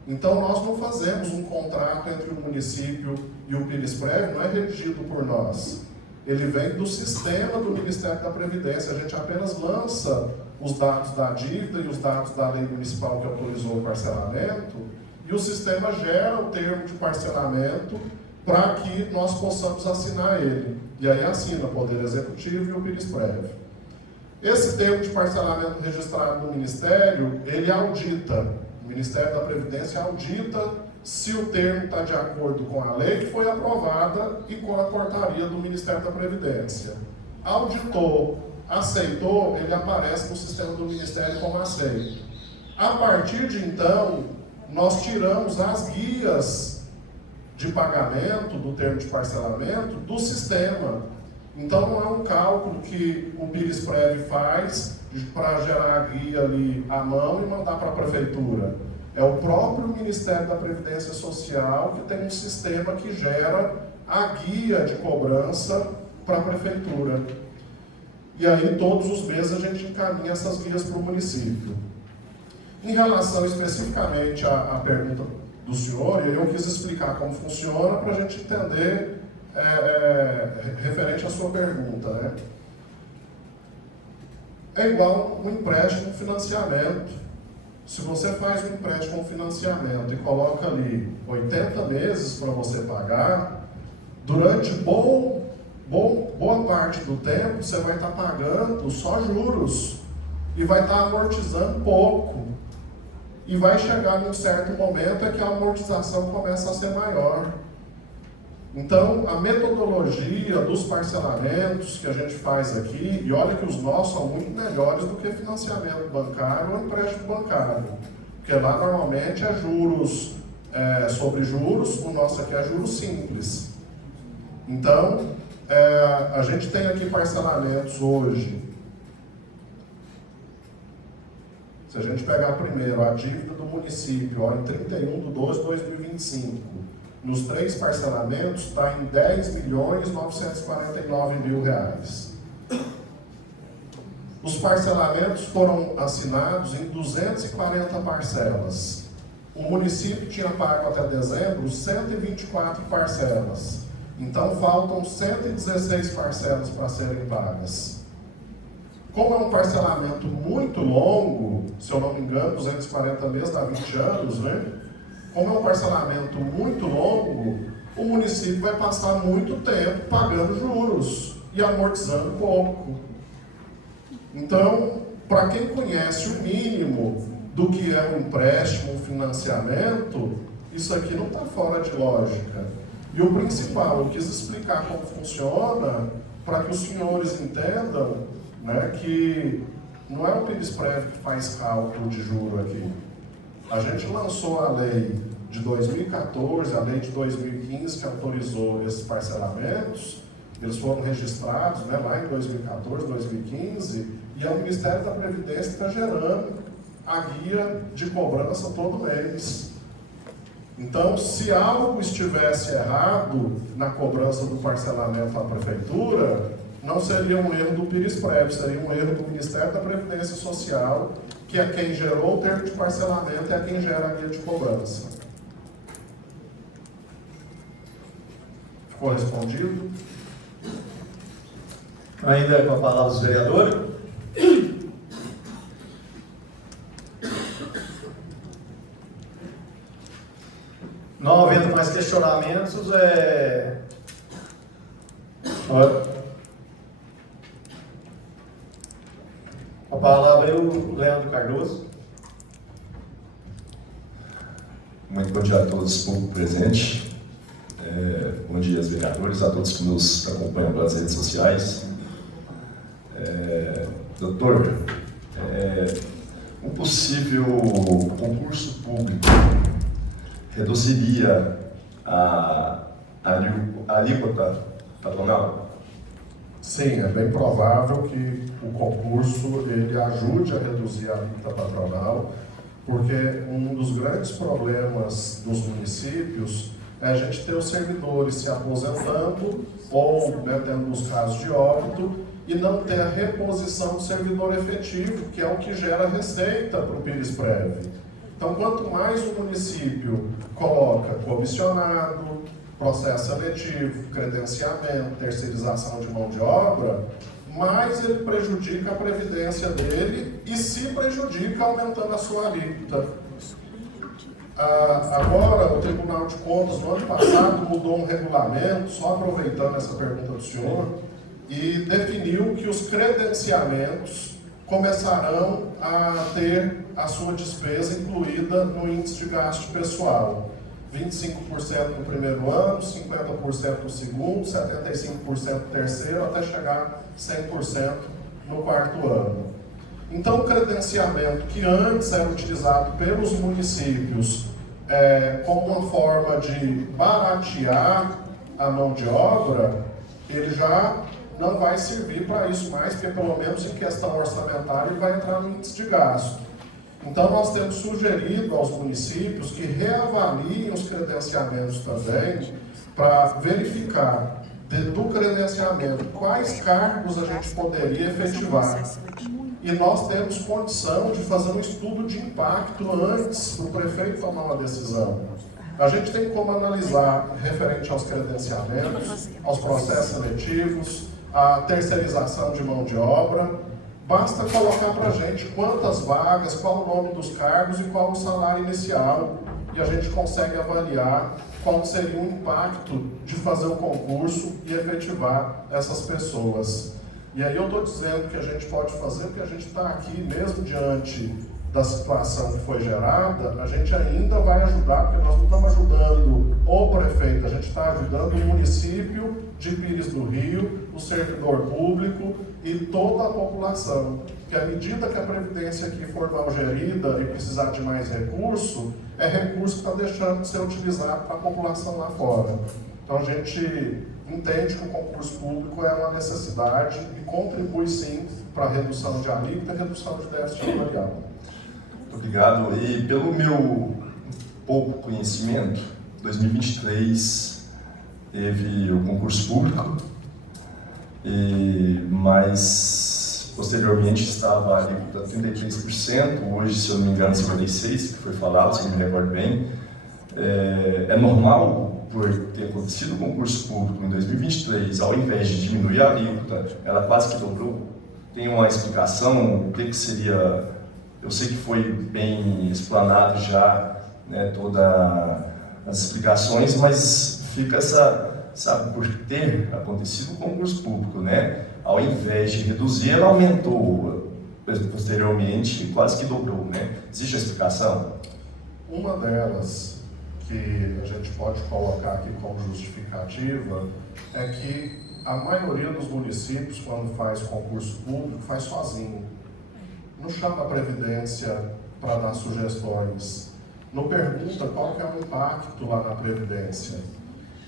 Então, nós não fazemos um contrato entre o município e o Pirisprev, não é redigido por nós. Ele vem do sistema do Ministério da Previdência. A gente apenas lança os dados da dívida e os dados da lei municipal que autorizou o parcelamento, e o sistema gera o termo de parcelamento para que nós possamos assinar ele. E aí assina o Poder Executivo e o Pirisprev. Esse termo de parcelamento registrado no Ministério, ele audita. O Ministério da Previdência audita se o termo está de acordo com a lei que foi aprovada e com a portaria do Ministério da Previdência. Auditou, aceitou, ele aparece no sistema do Ministério como aceito. A partir de então, nós tiramos as guias de pagamento do termo de parcelamento do sistema. Então não é um cálculo que o Pirisprev faz para gerar a guia ali à mão e mandar para a prefeitura. É o próprio Ministério da Previdência Social que tem um sistema que gera a guia de cobrança para a prefeitura. E aí todos os meses a gente encaminha essas guias para o município. Em relação especificamente à pergunta do senhor, eu quis explicar como funciona para a gente entender referente à sua pergunta, né? É igual um empréstimo, um financiamento. Se você faz um empréstimo, um financiamento e coloca ali 80 meses para você pagar, durante boa parte do tempo você vai estar pagando só juros e vai estar amortizando pouco. E vai chegar num certo momento que a amortização começa a ser maior. Então, a metodologia dos parcelamentos que a gente faz aqui, e olha que os nossos são muito melhores do que financiamento bancário ou empréstimo bancário, porque lá normalmente é juros sobre juros, o nosso aqui é juros simples. Então, a gente tem aqui parcelamentos hoje. Se a gente pegar primeiro a dívida do município, ó, em 31/12/2025, nos 3 parcelamentos está em R$10.949.000. Os parcelamentos foram assinados em 240 parcelas. O município tinha pago até dezembro 124 parcelas. Então faltam 116 parcelas para serem pagas. Como é um parcelamento muito longo, se eu não me engano, 240 meses dá 20 anos, né? Como é um parcelamento muito longo, o município vai passar muito tempo pagando juros e amortizando pouco. Então, para quem conhece o mínimo do que é um empréstimo, um financiamento, isso aqui não está fora de lógica. E o principal, eu quis explicar como funciona para que os senhores entendam, né, que não é o Pirisprev que faz cálculo de juro aqui. A gente lançou a lei de 2014, a lei de 2015 que autorizou esses parcelamentos. Eles foram registrados, né, lá em 2014, 2015, e é o Ministério da Previdência que está gerando a guia de cobrança todo mês. Então, se algo estivesse errado na cobrança do parcelamento à Prefeitura, não seria um erro do Pirisprev, seria um erro do Ministério da Previdência Social, que é quem gerou o termo de parcelamento e é quem gera a guia de cobrança. Ficou respondido? Ainda com a palavra dos vereadores. Não havendo mais questionamentos, a palavra é o Leandro Cardoso. Muito bom dia a todos, público presente. Bom dia aos vereadores, a todos que nos acompanham pelas redes sociais. Doutor, um possível concurso público reduziria a alíquota patronal? Sim, é bem provável que o concurso ele ajude a reduzir a alíquota patronal, porque um dos grandes problemas dos municípios é a gente ter os servidores se aposentando ou, né, tendo os casos de óbito e não ter a reposição do servidor efetivo, que é o que gera receita para o Pirisprev. Então, quanto mais o município coloca comissionado, processo seletivo, credenciamento, terceirização de mão de obra, mais ele prejudica a previdência dele e se prejudica aumentando a sua alíquota. Agora, o Tribunal de Contas, no ano passado, mudou um regulamento, só aproveitando essa pergunta do senhor, e definiu que os credenciamentos começarão a ter a sua despesa incluída no índice de gasto pessoal. 25% no primeiro ano, 50% no segundo, 75% no terceiro, até chegar 100% no quarto ano. Então, o credenciamento que antes era utilizado pelos municípios como uma forma de baratear a mão de obra, ele já não vai servir para isso mais, porque pelo menos em questão orçamentária ele vai entrar no índice de gasto. Então nós temos sugerido aos municípios que reavaliem os credenciamentos também, para verificar do credenciamento quais cargos a gente poderia efetivar. E nós temos condição de fazer um estudo de impacto antes do prefeito tomar uma decisão. A gente tem como analisar referente aos credenciamentos, aos processos seletivos, a terceirização de mão de obra. Basta colocar para a gente quantas vagas, qual o nome dos cargos e qual o salário inicial. E a gente consegue avaliar qual seria o impacto de fazer o concurso e efetivar essas pessoas. E aí eu estou dizendo que a gente pode fazer, porque a gente está aqui mesmo diante da situação que foi gerada, a gente ainda vai ajudar, porque nós não estamos ajudando o prefeito, a gente está ajudando o município de Pires do Rio, o servidor público e toda a população. Que à medida que a Previdência aqui for mal gerida e precisar de mais recurso, é recurso que está deixando de ser utilizado para a população lá fora. Então a gente entende que o concurso público é uma necessidade e contribui sim para a redução de alíquota e redução de déficit salarial. Muito obrigado. E pelo meu pouco conhecimento, 2023 teve o concurso público, mas posteriormente estava a alíquota 33%, hoje, se eu não me engano, 56%, que foi falado, se eu não me recordo bem. É normal, por ter acontecido o concurso público em 2023, ao invés de diminuir a alíquota, ela quase que dobrou? Tem uma explicação? O que seria? Eu sei que foi bem explanado já, né, todas as explicações, mas fica sabe, por ter acontecido o concurso público, né? Ao invés de reduzir, ela aumentou posteriormente, quase que dobrou, né? Existe a explicação? Uma delas que a gente pode colocar aqui como justificativa é que a maioria dos municípios, quando faz concurso público, faz sozinho. Não chama a Previdência para dar sugestões, não pergunta qual que é o impacto lá na Previdência.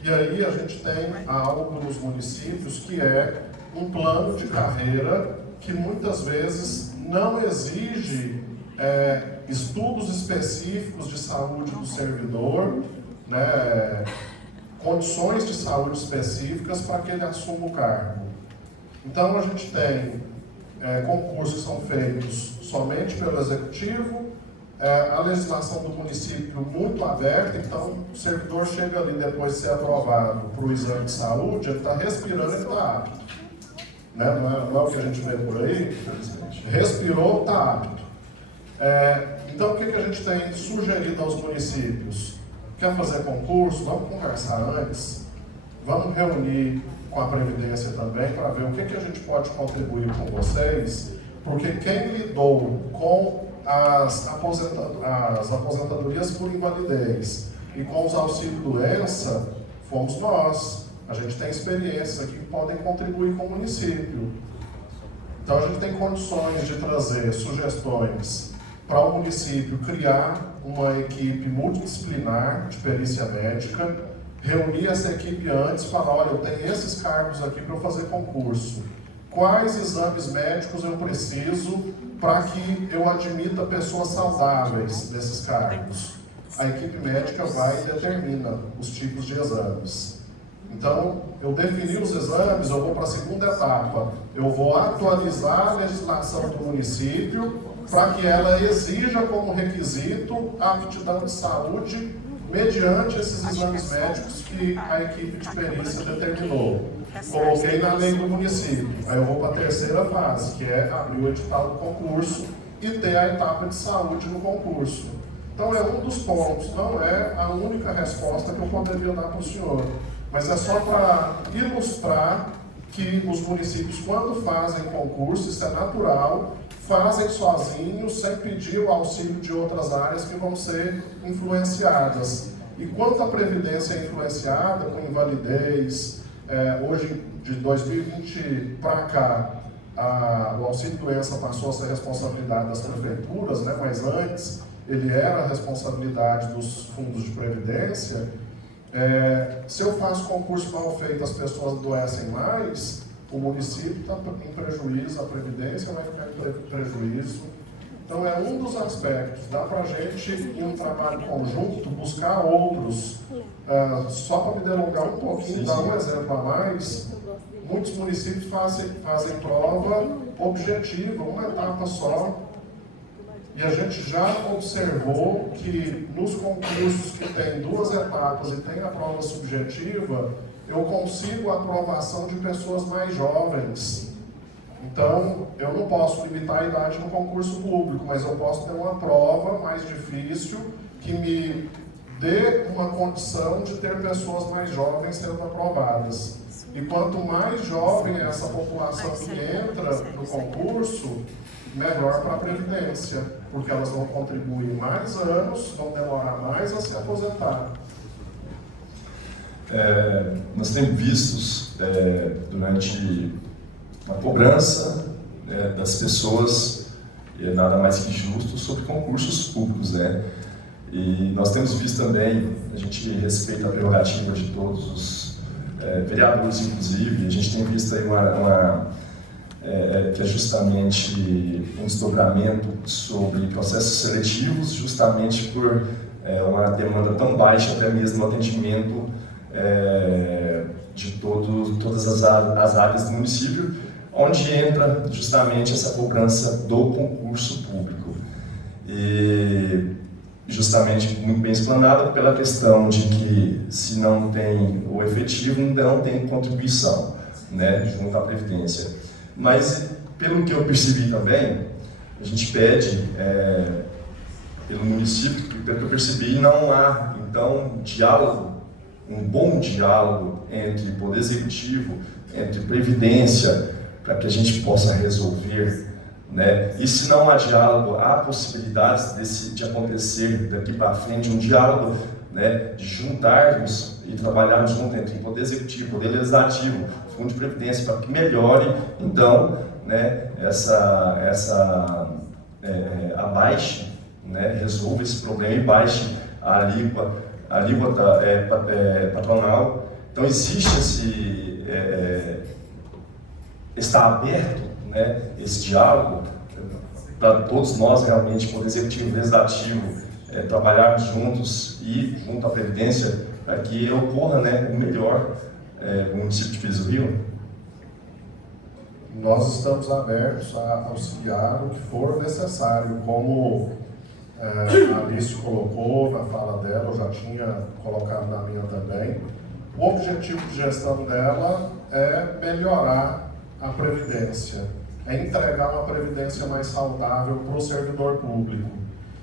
E aí a gente tem algo nos municípios que é um plano de carreira que muitas vezes não exige estudos específicos de saúde do servidor, né, condições de saúde específicas para que ele assuma o cargo. Então a gente tem concursos que são feitos somente pelo executivo, a legislação do município muito aberta, então o servidor chega ali depois de ser aprovado para o exame de saúde, ele está respirando, ele está apto. Né? Não é o que a gente vê por aí, respirou, está apto. Então o que a gente tem sugerido aos municípios? Quer fazer concurso? Vamos conversar antes, vamos reunir com a Previdência também para ver o que a gente pode contribuir com vocês, porque quem lidou com as aposentadorias por invalidez e com os auxílio-doença fomos nós. A gente tem experiências aqui que podem contribuir com o município. Então a gente tem condições de trazer sugestões para o município criar uma equipe multidisciplinar de perícia médica, reunir essa equipe antes e falar, olha, eu tenho esses cargos aqui para eu fazer concurso. Quais exames médicos eu preciso para que eu admita pessoas saudáveis desses cargos? A equipe médica vai e determina os tipos de exames. Então, eu defini os exames, eu vou para a segunda etapa. Eu vou atualizar a legislação do município para que ela exija como requisito a aptidão de saúde mediante esses exames médicos que a equipe de perícia determinou. Coloquei na lei do município. Aí eu vou para a terceira fase, que é abrir o edital do concurso e ter a etapa de saúde no concurso. Então é um dos pontos, não é a única resposta que eu poderia dar para o senhor, mas é só para ilustrar que os municípios, quando fazem concurso, isso é natural, fazem sozinhos, sem pedir o auxílio de outras áreas que vão ser influenciadas. E quanto a Previdência é influenciada com invalidez, hoje, de 2020 para cá, o auxílio-doença passou a ser responsabilidade das prefeituras, né? Mas antes ele era a responsabilidade dos fundos de Previdência. Se eu faço concurso mal feito, as pessoas adoecem mais, o município está em prejuízo, a Previdência vai ficar em prejuízo. Então é um dos aspectos. Dá para a gente, em um trabalho conjunto, buscar outros. Só para me delongar um pouquinho, dar um exemplo a mais, muitos municípios fazem prova objetiva, uma etapa só. E a gente já observou que nos concursos que tem 2 etapas e tem a prova subjetiva, eu consigo a aprovação de pessoas mais jovens. Então, eu não posso limitar a idade no concurso público, mas eu posso ter uma prova mais difícil que me dê uma condição de ter pessoas mais jovens sendo aprovadas. E quanto mais jovem é essa população que entra no concurso, melhor para a Previdência, porque elas vão contribuir mais anos, vão demorar mais a se aposentar. Nós temos visto durante a cobrança das pessoas, nada mais que justo, sobre concursos públicos, né? E nós temos visto também, a gente respeita a prerrogativa de todos os vereadores, inclusive, a gente tem visto aí que é justamente um desdobramento sobre processos seletivos, justamente por uma demanda tão baixa, até mesmo no atendimento de todas as áreas do município, onde entra justamente essa cobrança do concurso público. E justamente muito bem explanada pela questão de que se não tem o efetivo, não tem contribuição, né, junto à Previdência. Mas, pelo que eu percebi também, a gente pede, pelo município, pelo que eu percebi, não há, então, diálogo, um bom diálogo entre Poder Executivo, entre Previdência, para que a gente possa resolver, né? E se não há diálogo, há possibilidades de acontecer daqui para frente um diálogo, né, de juntarmos e trabalharmos junto entre Poder Executivo, Poder Legislativo, Fundo de Previdência, para que melhore, então, né, abaixe, né, resolva esse problema e baixe a alíquota patronal. Então, existe está aberto, né, esse diálogo para todos nós realmente, Poder Executivo, Legislativo, trabalharmos juntos e junto à Previdência para que ocorra, né, o melhor no município de Pires do Rio? Nós estamos abertos a auxiliar o que for necessário, como a Alice colocou na fala dela, eu já tinha colocado na minha também. O objetivo de gestão dela é melhorar a Previdência, é entregar uma Previdência mais saudável para o servidor público.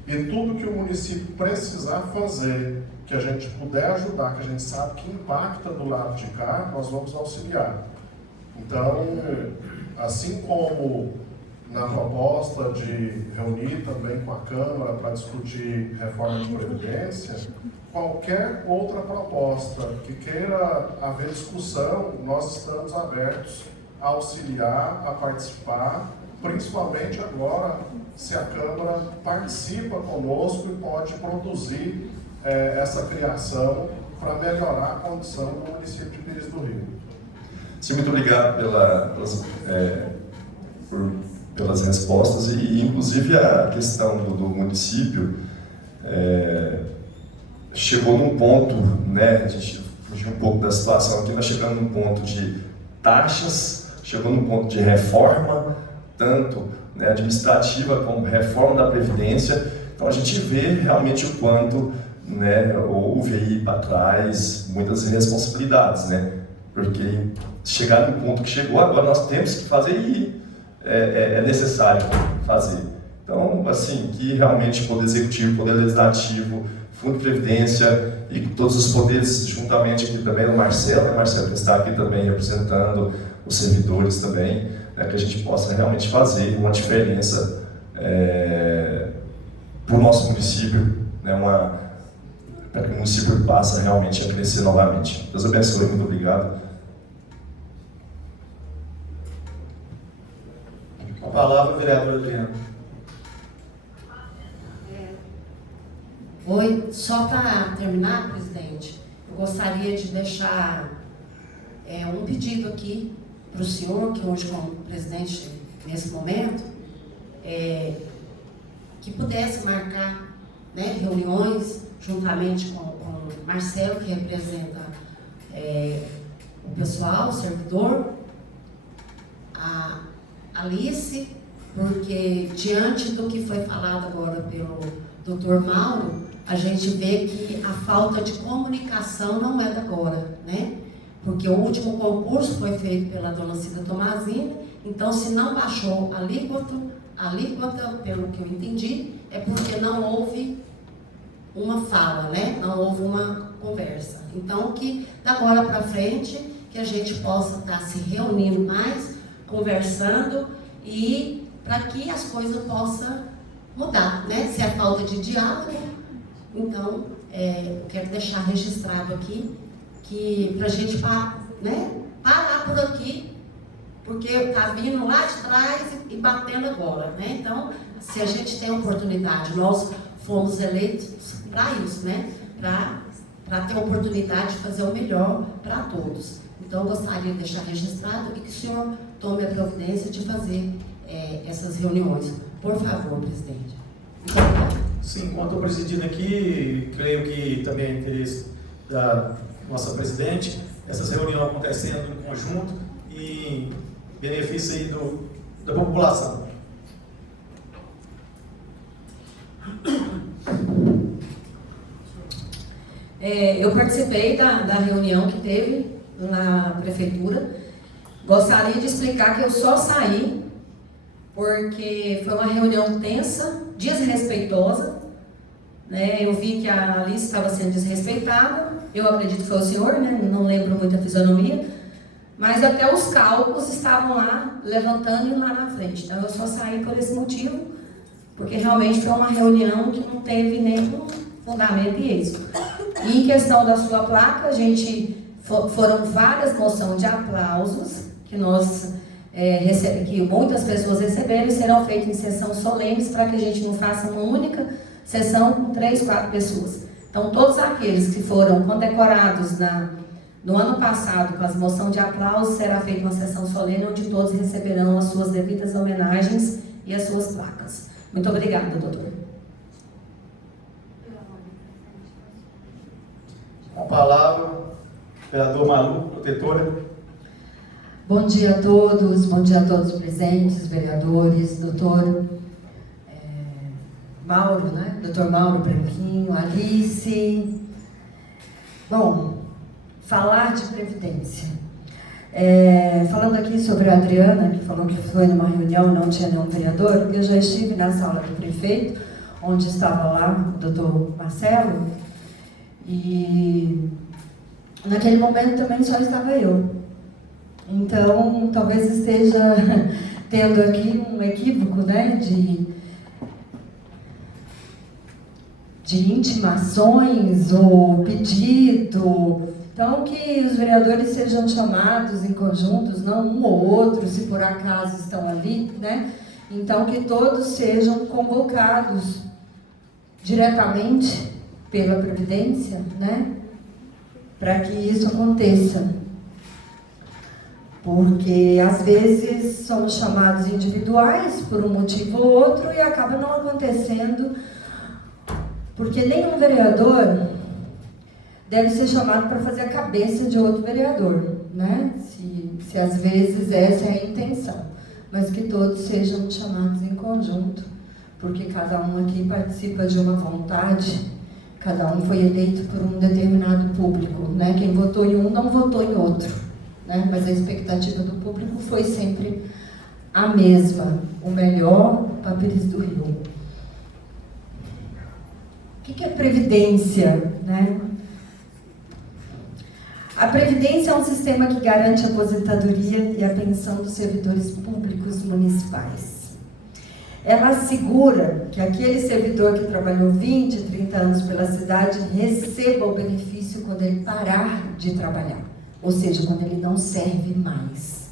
E tudo que o município precisar fazer, que a gente puder ajudar, que a gente sabe que impacta do lado de cá, nós vamos auxiliar. Então, assim como na proposta de reunir também com a Câmara para discutir reforma de Previdência, qualquer outra proposta que queira haver discussão, nós estamos abertos a auxiliar, a participar, principalmente agora, se a Câmara participa conosco e pode produzir essa criação para melhorar a condição do município de Pires do Rio. Sim, muito obrigado pelas respostas e inclusive a questão do município chegou num ponto, né, a gente fugiu um pouco da situação aqui, nós chegamos num ponto de taxas, chegou num ponto de reforma, tanto, né, administrativa como reforma da Previdência. Então a gente vê realmente o quanto, né, houve aí para trás muitas irresponsabilidades, né, porque chegar no ponto que chegou, agora nós temos que fazer e é necessário fazer. Então, assim, que realmente o Poder Executivo, Poder Legislativo, Fundo de Previdência e todos os poderes, juntamente aqui também, o Marcelo que está aqui também representando os servidores também, né, que a gente possa realmente fazer uma diferença para o nosso município, né, para que o município passe realmente a crescer novamente. Deus abençoe, muito obrigado. A palavra, vereador Adriano. Oi, só para terminar, presidente, eu gostaria de deixar um pedido aqui para o senhor, que hoje como presidente nesse momento, que pudesse marcar, né, reuniões juntamente com o Marcelo, que representa o pessoal, o servidor, a Alice, porque diante do que foi falado agora pelo Dr. Mauro, a gente vê que a falta de comunicação não é da agora, né? Porque o último concurso foi feito pela dona Cida Tomazini, então se não baixou a alíquota, pelo que eu entendi, é porque não houve uma fala, né? Não houve uma conversa. Então, que da agora para frente, que a gente possa estar se reunindo mais, conversando e para que as coisas possam mudar, né? Se é falta de diálogo, então eu quero deixar registrado aqui que para a gente parar por aqui, porque está vindo lá de trás e batendo agora, né? Então, se a gente tem a oportunidade, nós fomos eleitos para isso, né? Para ter a oportunidade de fazer o melhor para todos. Então, eu gostaria de deixar registrado e que o senhor tome a providência de fazer essas reuniões. Por favor, presidente. Muito obrigada. Sim, enquanto estou presidindo aqui, creio que também é interesse da nossa presidente, essas reuniões acontecendo em conjunto e em benefício aí da população. Eu participei da reunião que teve na prefeitura. Gostaria de explicar que eu só saí porque foi uma reunião tensa, desrespeitosa, né? Eu vi que a Alice estava sendo desrespeitada, eu acredito que foi o senhor, né? Não lembro muito a fisionomia, mas até os cálculos estavam lá, levantando e lá na frente. Então eu só saí por esse motivo, porque realmente foi uma reunião que não teve nenhum fundamento e êxito. E em questão da sua placa, foram várias moções de aplausos que que muitas pessoas receberam e serão feitas em sessão solenes para que a gente não faça uma única sessão com 3, 4 pessoas. Então, todos aqueles que foram condecorados no ano passado com as moções de aplausos, será feita uma sessão solene onde todos receberão as suas devidas homenagens e as suas placas. Muito obrigada, doutor. Com a palavra, vereador Malu, protetora. Bom dia a todos os presentes, vereadores, doutor Mauro, né? Doutor Mauro Branquinho, Alice. Bom, falar de previdência. Falando aqui sobre a Adriana, que falou que foi numa reunião e não tinha nenhum vereador, eu já estive na sala do prefeito, onde estava lá o doutor Marcelo, e naquele momento também só estava eu. Então, talvez esteja tendo aqui um equívoco, né, de intimações ou pedido. Então, que os vereadores sejam chamados em conjuntos, não um ou outro, se por acaso estão ali, né? Então, que todos sejam convocados diretamente pela Previdência, né? Para que isso aconteça. Porque, às vezes, somos chamados individuais por um motivo ou outro e acaba não acontecendo, porque nenhum vereador deve ser chamado para fazer a cabeça de outro vereador, né? Se às vezes essa é a intenção, mas que todos sejam chamados em conjunto, porque cada um aqui participa de uma vontade, cada um foi eleito por um determinado público, né? Quem votou em um não votou em outro. Né? Mas a expectativa do público foi sempre a mesma, o melhor para Pires do Rio. O que é Previdência? Né? A Previdência é um sistema que garante a aposentadoria e a pensão dos servidores públicos municipais. Ela assegura que aquele servidor que trabalhou 20, 30 anos pela cidade receba o benefício quando ele parar de trabalhar. Ou seja, quando ele não serve mais.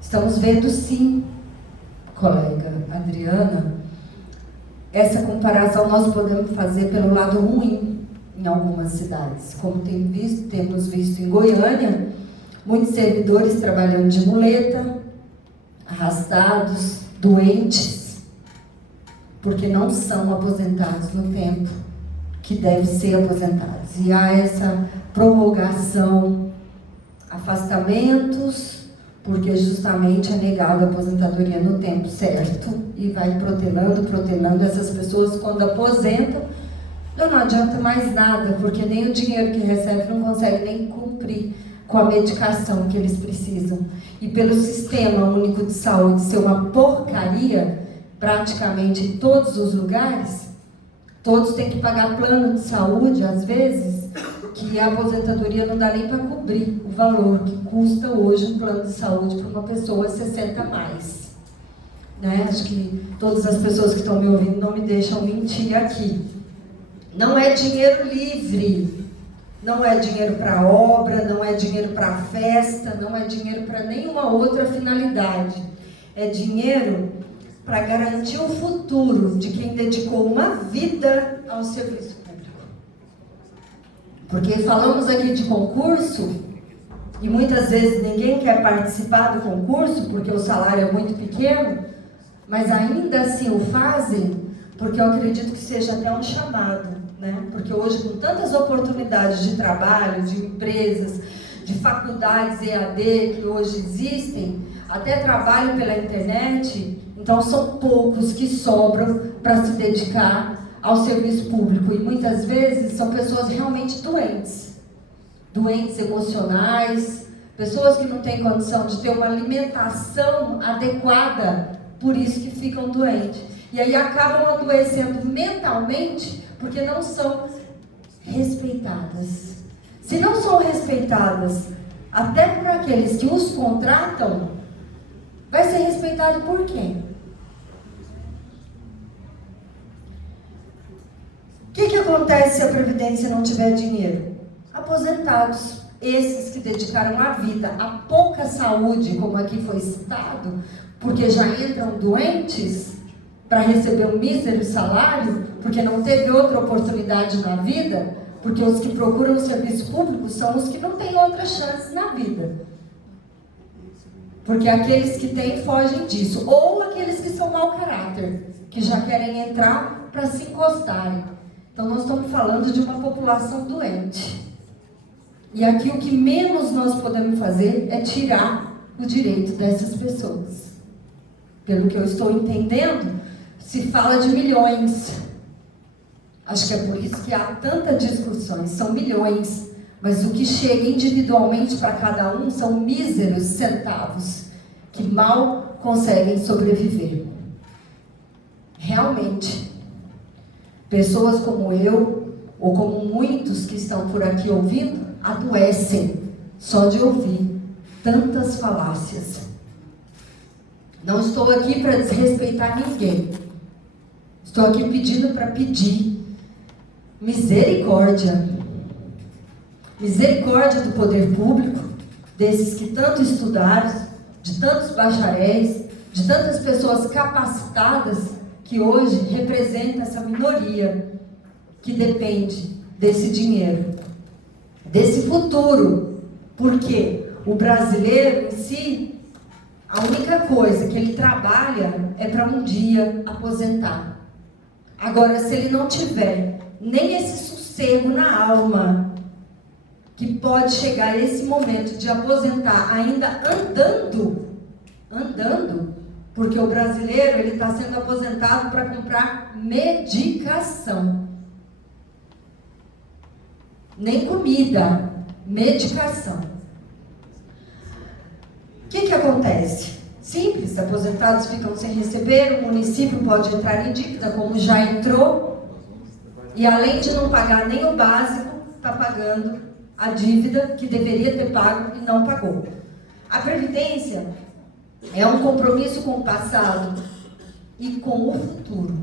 Estamos vendo, sim, colega Adriana, essa comparação nós podemos fazer pelo lado ruim em algumas cidades. Como temos visto em Goiânia, muitos servidores trabalhando de muleta, arrastados, doentes, porque não são aposentados no tempo que devem ser aposentados. E há essa prorrogação, afastamentos, porque justamente é negada a aposentadoria no tempo certo e vai protelando essas pessoas quando aposentam, não adianta mais nada, porque nem o dinheiro que recebe não consegue nem cumprir com a medicação que eles precisam. E pelo sistema único de saúde ser uma porcaria, praticamente em todos os lugares, todos têm que pagar plano de saúde, às vezes, que a aposentadoria não dá nem para cobrir o valor que custa hoje um plano de saúde para uma pessoa 60 a mais. Né? Acho que todas as pessoas que estão me ouvindo não me deixam mentir aqui. Não é dinheiro livre, não é dinheiro para obra, não é dinheiro para festa, não é dinheiro para nenhuma outra finalidade. É dinheiro para garantir o futuro de quem dedicou uma vida ao serviço público. Porque falamos aqui de concurso e muitas vezes ninguém quer participar do concurso porque o salário é muito pequeno, mas ainda assim o fazem porque eu acredito que seja até um chamado, né? Porque hoje, com tantas oportunidades de trabalho, de empresas, de faculdades EAD que hoje existem, até trabalho pela internet, então são poucos que sobram para se dedicar ao serviço público. E muitas vezes são pessoas realmente doentes, doentes emocionais, pessoas que não têm condição de ter uma alimentação adequada, por isso que ficam doentes. E aí acabam adoecendo mentalmente porque não são respeitadas. Se não são respeitadas até por aqueles que os contratam, vai ser respeitado por quem? O que acontece se a Previdência não tiver dinheiro? Aposentados, esses que dedicaram a vida a pouca saúde, como aqui foi citado, porque já entram doentes para receber um mísero salário, porque não teve outra oportunidade na vida, porque os que procuram o serviço público são os que não têm outra chance na vida. Porque aqueles que têm fogem disso, ou aqueles que são mau caráter, que já querem entrar para se encostarem. Então nós estamos falando de uma população doente. E aqui o que menos nós podemos fazer é tirar o direito dessas pessoas. Pelo que eu estou entendendo, se fala de milhões. Acho que é por isso que há tantas discussões. São milhões, mas o que chega individualmente para cada um são míseros centavos, que mal conseguem sobreviver. Realmente, pessoas como eu, ou como muitos que estão por aqui ouvindo, adoecem só de ouvir tantas falácias. Não estou aqui para desrespeitar ninguém. Estou aqui pedindo para pedir misericórdia. Misericórdia do poder público, desses que tanto estudaram, de tantos bacharéis, de tantas pessoas capacitadas que hoje representam essa minoria que depende desse dinheiro, desse futuro. Porque o brasileiro em si, a única coisa que ele trabalha é para um dia aposentar. Agora, se ele não tiver nem esse sossego na alma, que pode chegar esse momento de aposentar ainda andando, porque o brasileiro ele está sendo aposentado para comprar medicação. Nem comida, medicação. O que acontece? Simples, aposentados ficam sem receber, o município pode entrar em dívida, como já entrou, e além de não pagar nem o básico, está pagando a dívida que deveria ter pago e não pagou. A Previdência é um compromisso com o passado e com o futuro.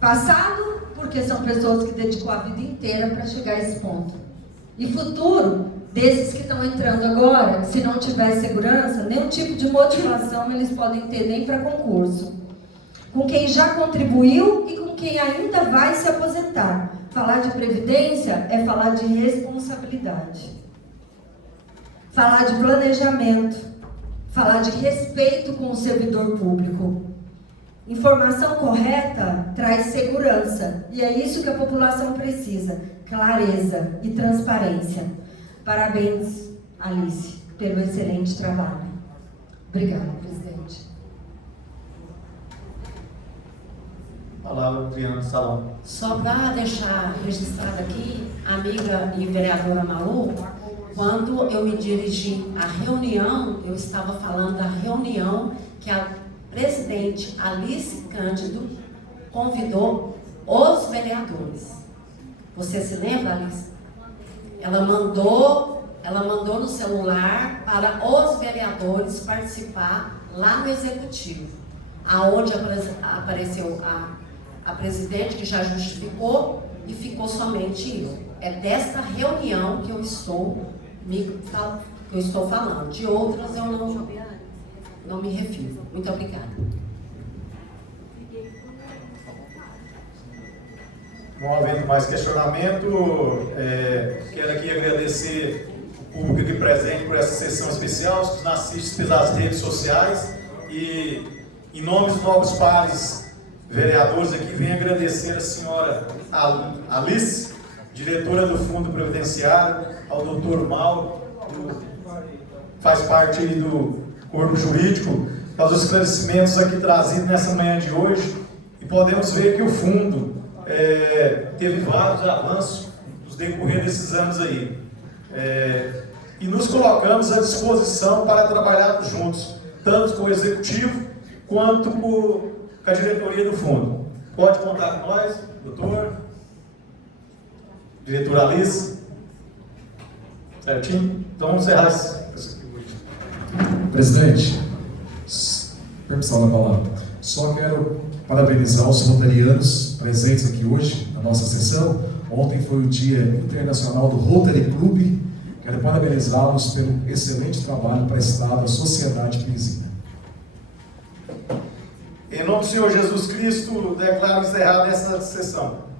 Passado, porque são pessoas que dedicou a vida inteira para chegar a esse ponto. E futuro, desses que estão entrando agora, se não tiver segurança, nenhum tipo de motivação eles podem ter nem para concurso. Com quem já contribuiu e com quem ainda vai se aposentar. Falar de previdência é falar de responsabilidade. Falar de planejamento. Falar de respeito com o servidor público. Informação correta traz segurança. E é isso que a população precisa. Clareza e transparência. Parabéns, Alice, pelo excelente trabalho. Obrigada, presidente. Palavra, Adriana Salão. Só para deixar registrado aqui, amiga e vereadora Malu, quando eu me dirigi à reunião, eu estava falando da reunião que a presidente Alice Cândido convidou os vereadores. Você se lembra, Alice? ela mandou no celular para os vereadores participar lá no executivo, aonde apareceu a presidente, que já justificou, e ficou somente isso. É desta reunião que eu estou falando. De outras eu não me refiro. Muito obrigada. Não havendo mais questionamento, quero aqui agradecer o público aqui presente por essa sessão especial, que nos assiste pelas redes sociais, e em nome dos novos pares vereadores aqui, venho agradecer a senhora Alice, diretora do Fundo Previdenciário, ao doutor Mauro, faz parte do corpo jurídico, pelos esclarecimentos aqui trazidos nessa manhã de hoje, e podemos ver que o fundo teve vários avanços nos decorrer desses anos aí. E nos colocamos à disposição para trabalharmos juntos, tanto com o Executivo, quanto com a diretoria do fundo. Pode contar com nós, doutor, diretora Alice, certinho? Então vamos encerrar esse... Presidente, permissão da palavra. Só quero parabenizar os rotarianos presentes aqui hoje na nossa sessão. Ontem foi o Dia Internacional do Rotary Club. Quero parabenizá-los pelo excelente trabalho prestado à sociedade piresinha. Em nome do Senhor Jesus Cristo, declaro encerrada essa sessão.